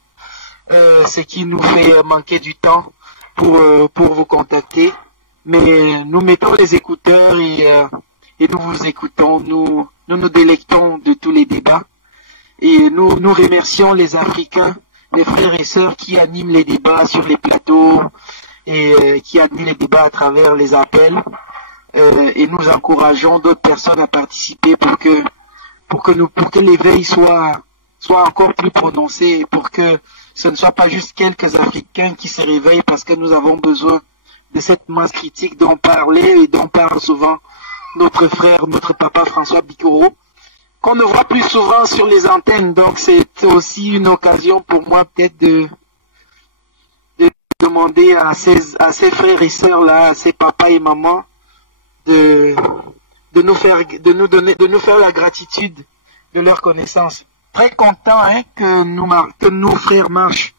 ce qui nous fait manquer du temps pour vous contacter. Mais nous mettons les écouteurs et nous vous écoutons, nous nous délectons de tous les débats. Et nous remercions les Africains, les frères et sœurs qui animent les débats sur les plateaux et qui animent les débats à travers les appels. Et nous encourageons d'autres personnes à participer pour que l'éveil soit encore plus prononcé, pour que ce ne soit pas juste quelques Africains qui se réveillent, parce que nous avons besoin de cette masse critique dont parlait et dont parle souvent notre frère, notre papa François Bikoro, qu'on ne voit plus souvent sur les antennes. Donc c'est aussi une occasion pour moi peut-être de demander à ces frères et sœurs là, à ces papas et mamans, de nous faire la gratitude de leur connaissance. Très content que nos frères marchent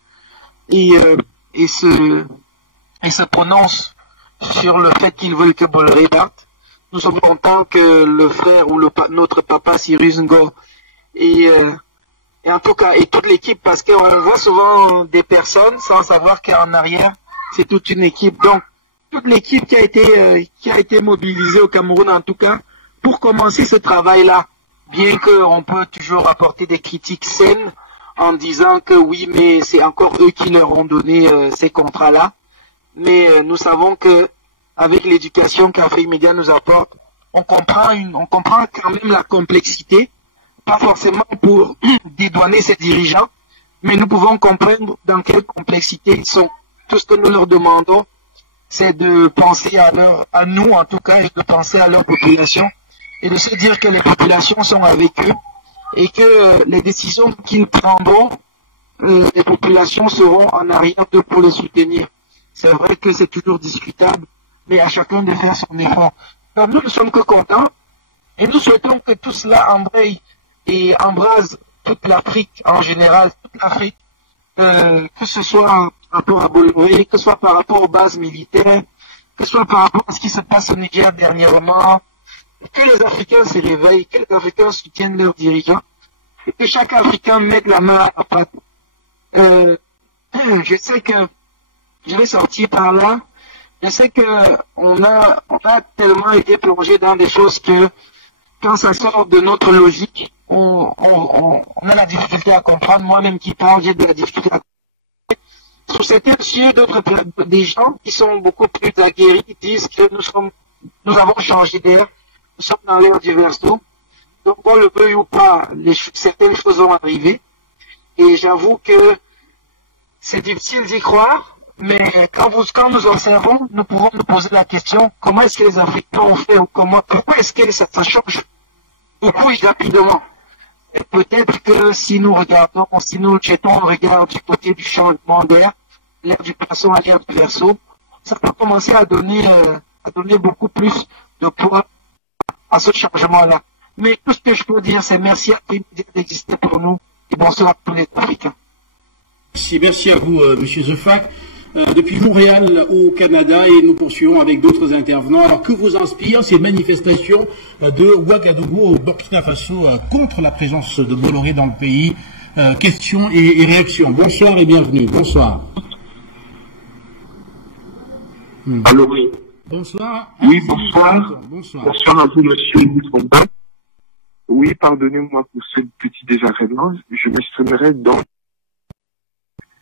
et se prononcent sur le fait qu'ils veulent que Bolloré parte. Nous sommes contents que le frère ou notre papa Cyrus Ngo et en tout cas et toute l'équipe, parce qu'on voit souvent des personnes sans savoir qu'en arrière c'est toute une équipe. Donc toute l'équipe qui a été mobilisée au Cameroun, en tout cas, pour commencer ce travail-là, bien qu'on peut toujours apporter des critiques saines en disant que oui, mais c'est encore eux qui leur ont donné ces contrats-là. Mais nous savons que avec l'éducation qu'Afrique Média nous apporte, on comprend quand même la complexité, pas forcément pour dédouaner ces dirigeants, mais nous pouvons comprendre dans quelle complexité ils sont. Tout ce que nous leur demandons, c'est de penser à nous en tout cas, et de penser à leur population, et de se dire que les populations sont avec eux, et que les décisions qu'ils prendront, les populations seront en arrière d'eux pour les soutenir. C'est vrai que c'est toujours discutable, mais à chacun de faire son effort. Donc nous ne sommes que contents, et nous souhaitons que tout cela embraye et embrase toute l'Afrique en général, toute l'Afrique, que ce soit par rapport à Bolloré, que ce soit par rapport aux bases militaires, que ce soit par rapport à ce qui se passe au Niger dernièrement, que les Africains se réveillent, que les Africains soutiennent leurs dirigeants, et que chaque Africain mette la main à la pâte. Je sais que je vais sortir par là. Je sais que on a tellement été plongé dans des choses que quand ça sort de notre logique, on a la difficulté à comprendre. Moi-même qui parle, j'ai de la difficulté à comprendre. Sur certains sujets, des gens qui sont beaucoup plus aguerris disent que nous avons changé d'air, nous sommes dans l'ère du verso. Donc, on le veuille ou pas, certaines choses vont arriver. Et j'avoue que c'est difficile d'y croire. Mais quand nous observons, nous pouvons nous poser la question, comment est-ce que les Africains ont fait, ou pourquoi est-ce que ça change beaucoup rapidement? Et peut-être que si nous jetons le regard du côté du changement d'air, l'air du poisson à l'air du verso, ça peut commencer à donner beaucoup plus de poids à ce changement-là. Mais tout ce que je peux dire, c'est merci à Afrique d'exister pour nous, et bonsoir à tous les Africains. Merci à vous, Monsieur Zefac. Depuis Montréal au Canada, et nous poursuivons avec d'autres intervenants. Alors, que vous inspirent ces manifestations de Ouagadougou au Burkina Faso contre la présence de Bolloré dans le pays? Questions et réactions. Bonsoir et bienvenue. Bonsoir. Allô, oui. Bonsoir. Oui, bonsoir. Bonsoir. Bonsoir à vous, monsieur Fonda. Oui, pardonnez-moi pour ce petit désagrément. Je m'exprimerai donc.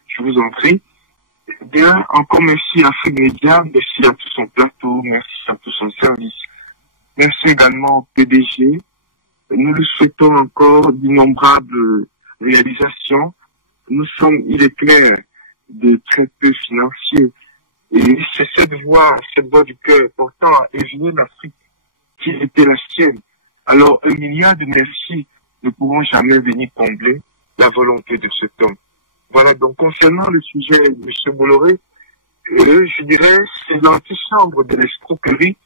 Je vous en prie. Bien, encore merci à Afrique Média, merci à tout son plateau, merci à tout son service. Merci également au PDG. Nous lui souhaitons encore d'innombrables réalisations. Nous sommes, il est clair, de très peu financiers. Et c'est cette voix du cœur portant à éveiller l'Afrique qui était la sienne. Alors, 1 milliard de merci ne pourront jamais venir combler la volonté de cet homme. Voilà, donc concernant le sujet de M. Bolloré, je dirais c'est l'antichambre de l'escroquerie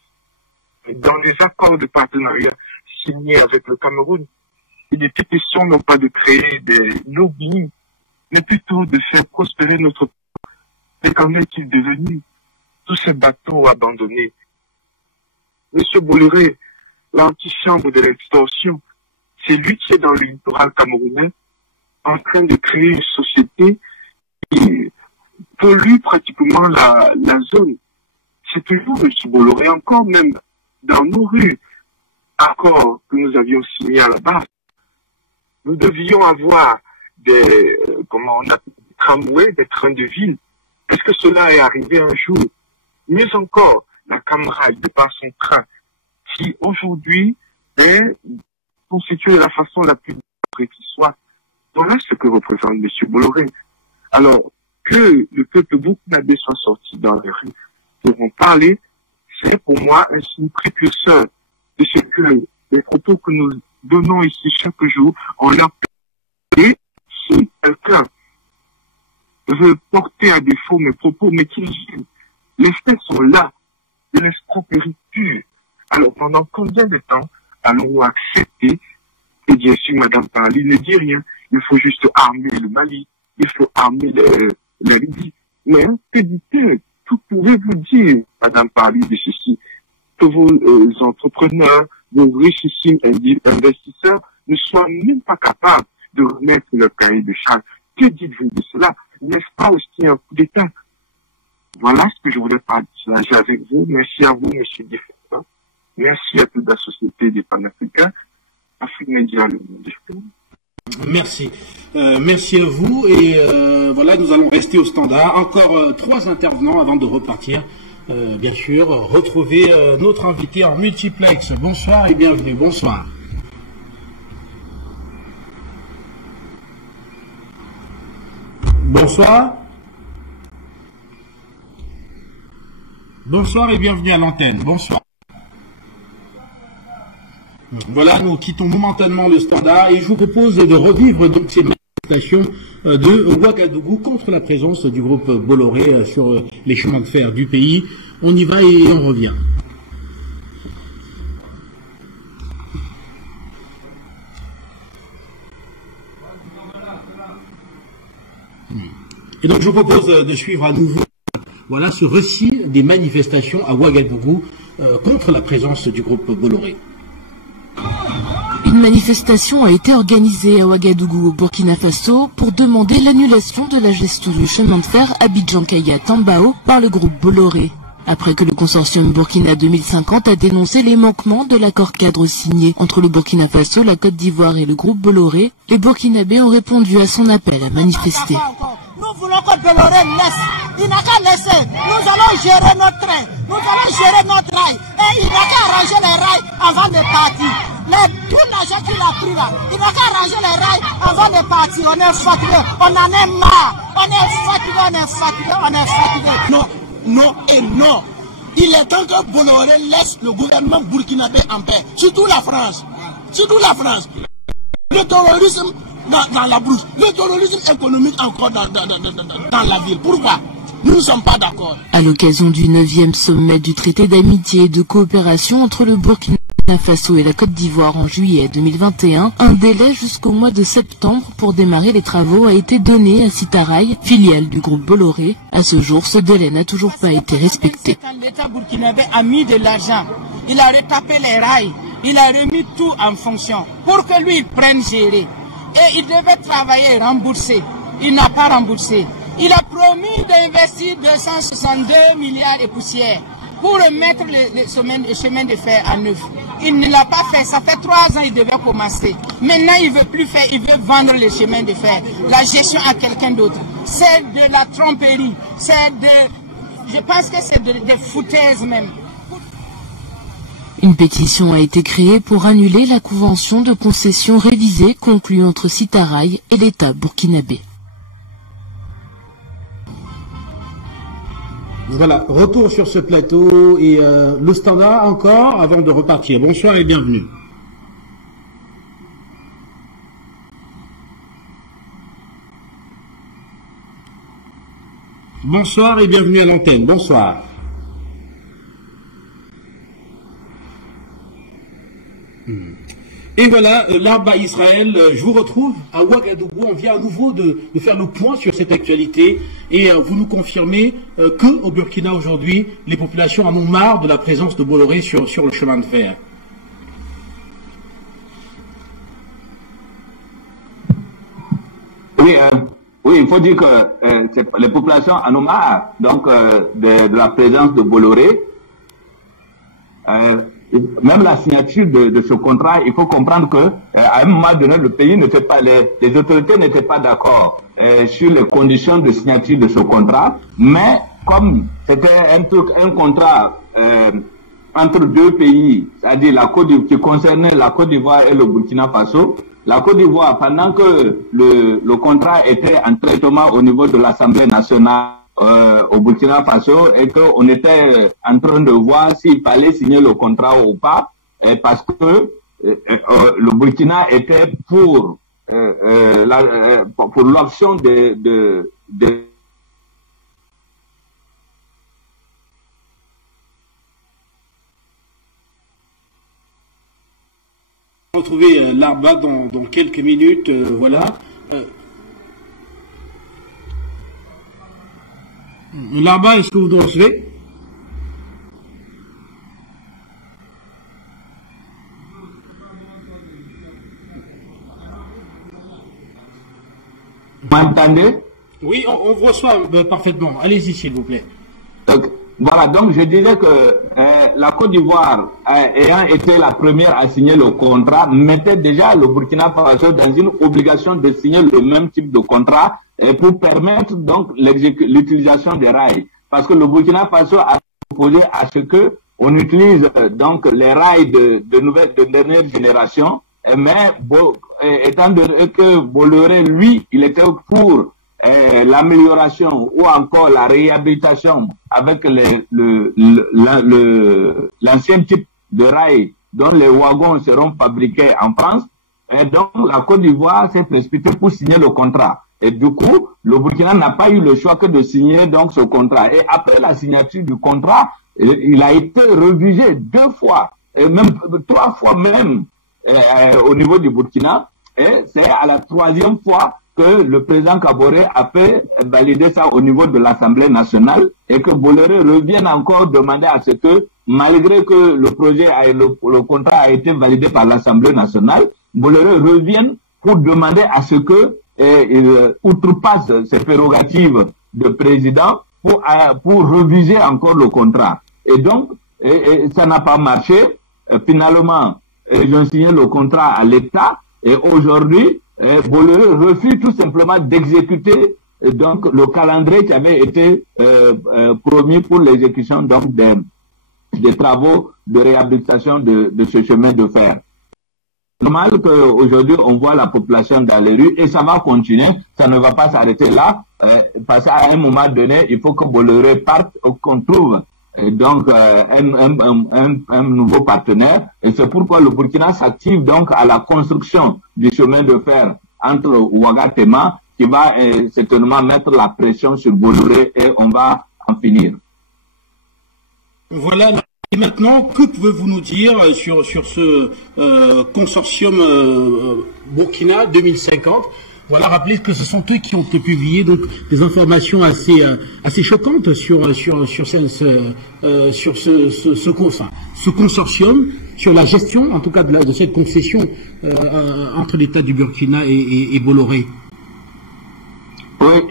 dans les accords de partenariat signés avec le Cameroun. Il était question non pas de créer des lobbies mais plutôt de faire prospérer notre peuple. Mais qu'en est-il devenu? Tous ces bateaux abandonnés. Monsieur Bolloré, l'antichambre de l'extorsion, c'est lui qui est dans le littoral camerounais en train de créer une société qui pollue pratiquement la zone. C'est toujours monsieur Bolloré, encore même dans nos rues, accords que nous avions signés à la base. Nous devions avoir des tramways, des trains de ville. Est-ce que cela est arrivé un jour? Mieux encore, la camarade de par son train, qui aujourd'hui est constituée de la façon la plus vraie qui soit. Voilà ce que représente M. Bolloré. Alors, que le peuple burkinabé soit sorti dans les rues pour en parler, c'est pour moi un signe précurseur de ce que les propos que nous donnons ici chaque jour, on a et si quelqu'un veut porter à défaut mes propos, mais qu'il les faits sont là, l'escroquerie pure. Alors, pendant combien de temps allons-nous accepter? Et bien sûr, Madame Parly ne dit rien. Il faut juste armer le Mali. Il faut armer la Libye. Mais que dit-elle? Que pouvez-vous dire, Madame Parly, de ceci? Que vos entrepreneurs, vos richissimes investisseurs ne soient même pas capables de remettre leur cahier de charge. Que dites-vous de cela? N'est-ce pas aussi un coup d'État? Voilà ce que je voulais partager avec vous. Merci à vous, monsieur Defensa. Merci à toute la société des Panafricains. Afrique Média, le monde. Merci. Merci à vous. Et voilà, nous allons rester au standard. Encore 3 intervenants avant de repartir. Bien sûr, retrouver notre invité en multiplex. Bonsoir et bienvenue. Bonsoir. Bonsoir. Bonsoir et bienvenue à l'antenne. Bonsoir. Voilà, nous quittons momentanément le standard et je vous propose de revivre donc ces manifestations de Ouagadougou contre la présence du groupe Bolloré sur les chemins de fer du pays. On y va et on revient. Et donc je vous propose de suivre à nouveau voilà, ce récit des manifestations à Ouagadougou contre la présence du groupe Bolloré. Une manifestation a été organisée à Ouagadougou, au Burkina Faso, pour demander l'annulation de la gestion du chemin de fer Abidjan-Kaya-Tambao par le groupe Bolloré. Après que le consortium Burkina 2050 a dénoncé les manquements de l'accord cadre signé entre le Burkina Faso, la Côte d'Ivoire et le groupe Bolloré, les Burkinabés ont répondu à son appel à manifester. Nous voulons que Bolloré laisse. Il n'a qu'à laisser. Nous allons gérer notre train. Nous allons gérer notre rail. Et il n'a qu'à arranger les rails avant de partir. Tout l'argent qu'il a pris là, il n'a qu'à arranger les rails avant de partir. On est fatigué. On en est marre. On est fatigué, on est fatigué, on est fatigué. Non, non et non. Il est temps que Bolloré laisse le gouvernement burkinabé en paix. Surtout la France. Surtout la France. Le terrorisme dans la brousse. Le terrorisme économique encore dans la ville. Pourquoi? Nous ne sommes pas d'accord. À l'occasion du 9e sommet du traité d'amitié et de coopération entre le Burkina Faso et la Côte d'Ivoire en juillet 2021, un délai jusqu'au mois de septembre pour démarrer les travaux a été donné à Sitaraï, filiale du groupe Bolloré. À ce jour, ce délai n'a toujours pas été respecté. L'État burkinabé a mis de l'argent, il a retapé les rails, il a remis tout en fonction pour que lui prenne gérer. Et il devait travailler et rembourser. Il n'a pas remboursé. Il a promis d'investir 262 milliards et poussières pour remettre le chemin de fer à neuf. Il ne l'a pas fait. Ça fait 3 ans qu'il devait commencer. Maintenant, il ne veut plus faire. Il veut vendre le chemin de fer. La gestion à quelqu'un d'autre. C'est de la tromperie. Je pense que c'est des foutaises même. Une pétition a été créée pour annuler la convention de concession révisée conclue entre Sitaraï et l'État burkinabé. Voilà, retour sur ce plateau et le standard encore avant de repartir. Bonsoir et bienvenue. Bonsoir et bienvenue à l'antenne. Bonsoir. Et voilà, l'Arba Israël, je vous retrouve à Ouagadougou. On vient à nouveau de faire le point sur cette actualité et vous nous confirmez qu'au Burkina aujourd'hui, les populations en ont marre de la présence de Bolloré sur le chemin de fer. Oui, il faut dire que les populations en ont marre donc, de la présence de Bolloré. Même la signature de ce contrat, il faut comprendre que à un moment donné, le pays n'était pas, les autorités n'étaient pas d'accord sur les conditions de signature de ce contrat, mais comme c'était un contrat entre deux pays, c'est-à-dire qui concernait la Côte d'Ivoire et le Burkina Faso, la Côte d'Ivoire, pendant que le contrat était en traitement au niveau de l'Assemblée nationale au Burkina Faso, et qu'on était en train de voir s'il fallait signer le contrat ou pas, parce que le Burkina était pour l'option de retrouver l'Arba dans quelques minutes, voilà. L'Arba, est-ce que vous nous recevez? Vous m'entendez? Oui, on vous reçoit parfaitement. Allez-y, s'il vous plaît. Voilà, donc je disais que la Côte d'Ivoire, ayant été la première à signer le contrat, mettait déjà le Burkina Faso dans une obligation de signer le même type de contrat pour permettre donc l'utilisation des rails. Parce que le Burkina Faso a proposé à ce que on utilise donc les rails de dernière génération, mais étant donné que Bolloré, lui, il était pour l'amélioration ou encore la réhabilitation avec l'ancien type de rail dont les wagons seront fabriqués en France, et donc la Côte d'Ivoire s'est précipitée pour signer le contrat. Et du coup, le Burkina n'a pas eu le choix que de signer donc ce contrat. Et après la signature du contrat, il a été révisé 2 fois, et même 3 fois même au niveau du Burkina, et c'est à la 3e fois que le président Kaboré a fait valider ça au niveau de l'Assemblée nationale et que Bolloré revienne encore demander à ce que, malgré que le projet, le contrat a été validé par l'Assemblée nationale, Bolloré revienne pour demander à ce que outrepasse ses prérogatives de président pour réviser encore le contrat. Et donc, ça n'a pas marché. Finalement, ils ont signé le contrat à l'État et aujourd'hui, Bolloré refuse tout simplement d'exécuter donc le calendrier qui avait été promis pour l'exécution donc des travaux de réhabilitation de ce chemin de fer. C'est normal qu'aujourd'hui on voit la population dans les rues et ça va continuer, ça ne va pas s'arrêter là, parce qu'à un moment donné, il faut que Bolloré parte ou qu'on trouve donc un nouveau partenaire, et c'est pourquoi le Burkina s'active donc à la construction du chemin de fer entre Ouagatema qui va certainement mettre la pression sur Bolloré et on va en finir. Voilà. Et maintenant, que pouvez-vous nous dire sur ce consortium Burkina 2050? Voilà, rappelez que ce sont eux qui ont publié donc des informations assez choquantes sur ce consortium, sur la gestion, en tout cas de cette concession entre l'État du Burkina et Bolloré. Oui,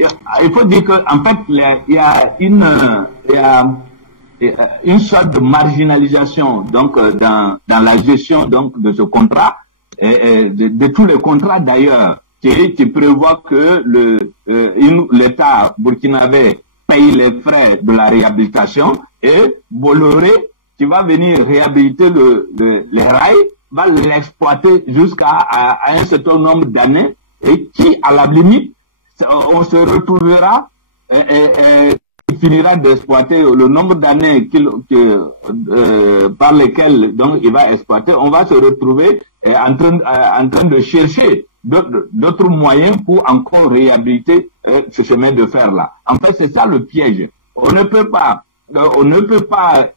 il faut dire qu'en fait, il y a une sorte de marginalisation donc dans la gestion donc de ce contrat et de tous les contrats d'ailleurs qui prévoit que l'État burkinabé paye les frais de la réhabilitation et Bolloré qui va venir réhabiliter les rails va l'exploiter jusqu'à un certain nombre d'années et qui à la limite on se retrouvera il finira d'exploiter le nombre d'années par lesquelles donc il va exploiter, on va se retrouver en train de chercher d'autres moyens pour encore réhabiliter ce chemin de fer là. En fait, c'est ça le piège. On ne peut pas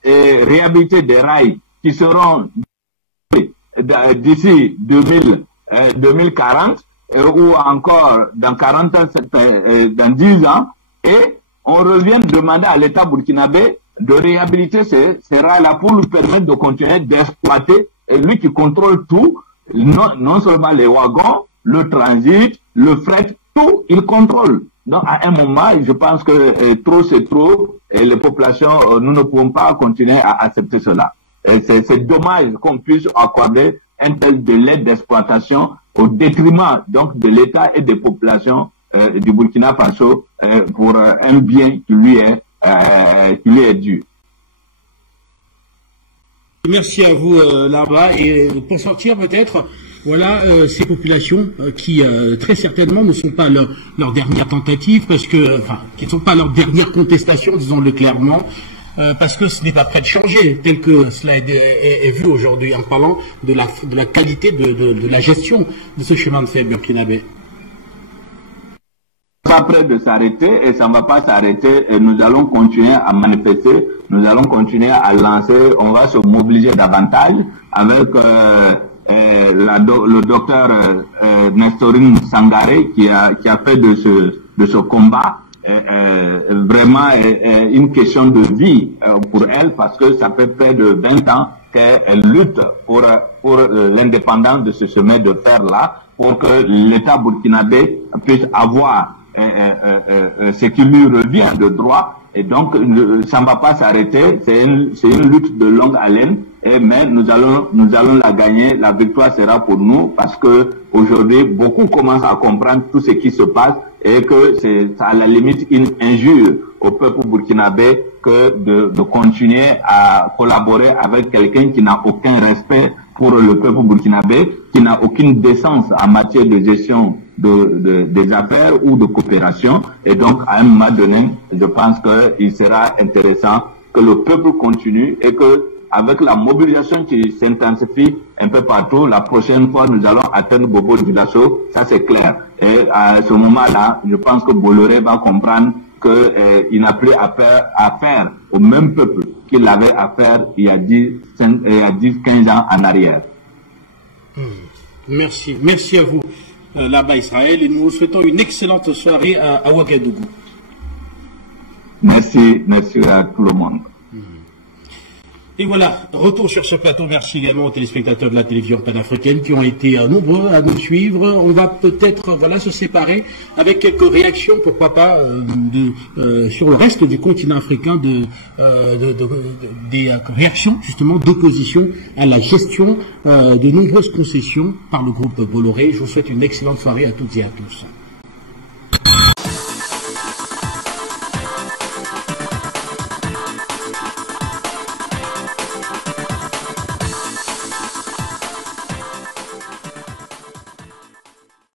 réhabiliter des rails qui seront d'ici 2040 ou encore dans 40 ans, dans 10 ans, et on revient demander à l'État burkinabé de réhabiliter ces rails-là pour lui permettre de continuer d'exploiter, et lui qui contrôle tout, non seulement les wagons, le transit, le fret, tout, il contrôle. Donc à un moment, je pense que trop c'est trop, et les populations, nous ne pouvons pas continuer à accepter cela. C'est dommage qu'on puisse accorder un tel délai d'exploitation au détriment donc de l'État et des populations du Burkina Faso pour un bien qui lui est dû. Merci à vous là-bas, et pour sortir peut-être, voilà ces populations qui très certainement ne sont pas leur dernière tentative, parce que, enfin, qui ne sont pas leur dernière contestation, disons-le clairement, parce que ce n'est pas prêt de changer, tel que cela est vu aujourd'hui en parlant de la qualité de la gestion de ce chemin de fer burkinabé. Pas prêt de s'arrêter, et ça ne va pas s'arrêter, et nous allons continuer à manifester, nous allons continuer à lancer, on va se mobiliser davantage avec le docteur Nestorine Sangaré qui a fait de ce combat vraiment une question de vie pour elle, parce que ça fait près de 20 ans qu'elle lutte pour l'indépendance de ce chemin de fer là, pour que l'État burkinabé puisse avoir ce qui lui revient de droit. Et donc ça ne va pas s'arrêter, c'est une lutte de longue haleine, mais nous allons la gagner. La victoire sera pour nous, parce que aujourd'hui beaucoup commencent à comprendre tout ce qui se passe, et que c'est à la limite une injure au peuple burkinabé que de continuer à collaborer avec quelqu'un qui n'a aucun respect pour le peuple burkinabé, qui n'a aucune décence en matière de gestion des affaires ou de coopération. Et donc à un moment donné, je pense qu'il sera intéressant que le peuple continue, et que avec la mobilisation qui s'intensifie un peu partout, la prochaine fois nous allons atteindre Bobo Dioulasso, ça c'est clair. Et à ce moment-là, je pense que Bolloré va comprendre qu'il n'a plus affaire au même peuple qu'il avait affaire il y a 10-15 ans en arrière. Merci à vous là-bas Israël, et nous vous souhaitons une excellente soirée à Ouagadougou. Merci à tout le monde. Et voilà, retour sur ce plateau. Merci également aux téléspectateurs de la télévision panafricaine qui ont été nombreux à nous suivre. On va peut-être se séparer avec quelques réactions, pourquoi pas, sur le reste du continent africain, des réactions justement d'opposition à la gestion de nombreuses concessions par le groupe Bolloré. Je vous souhaite une excellente soirée à toutes et à tous.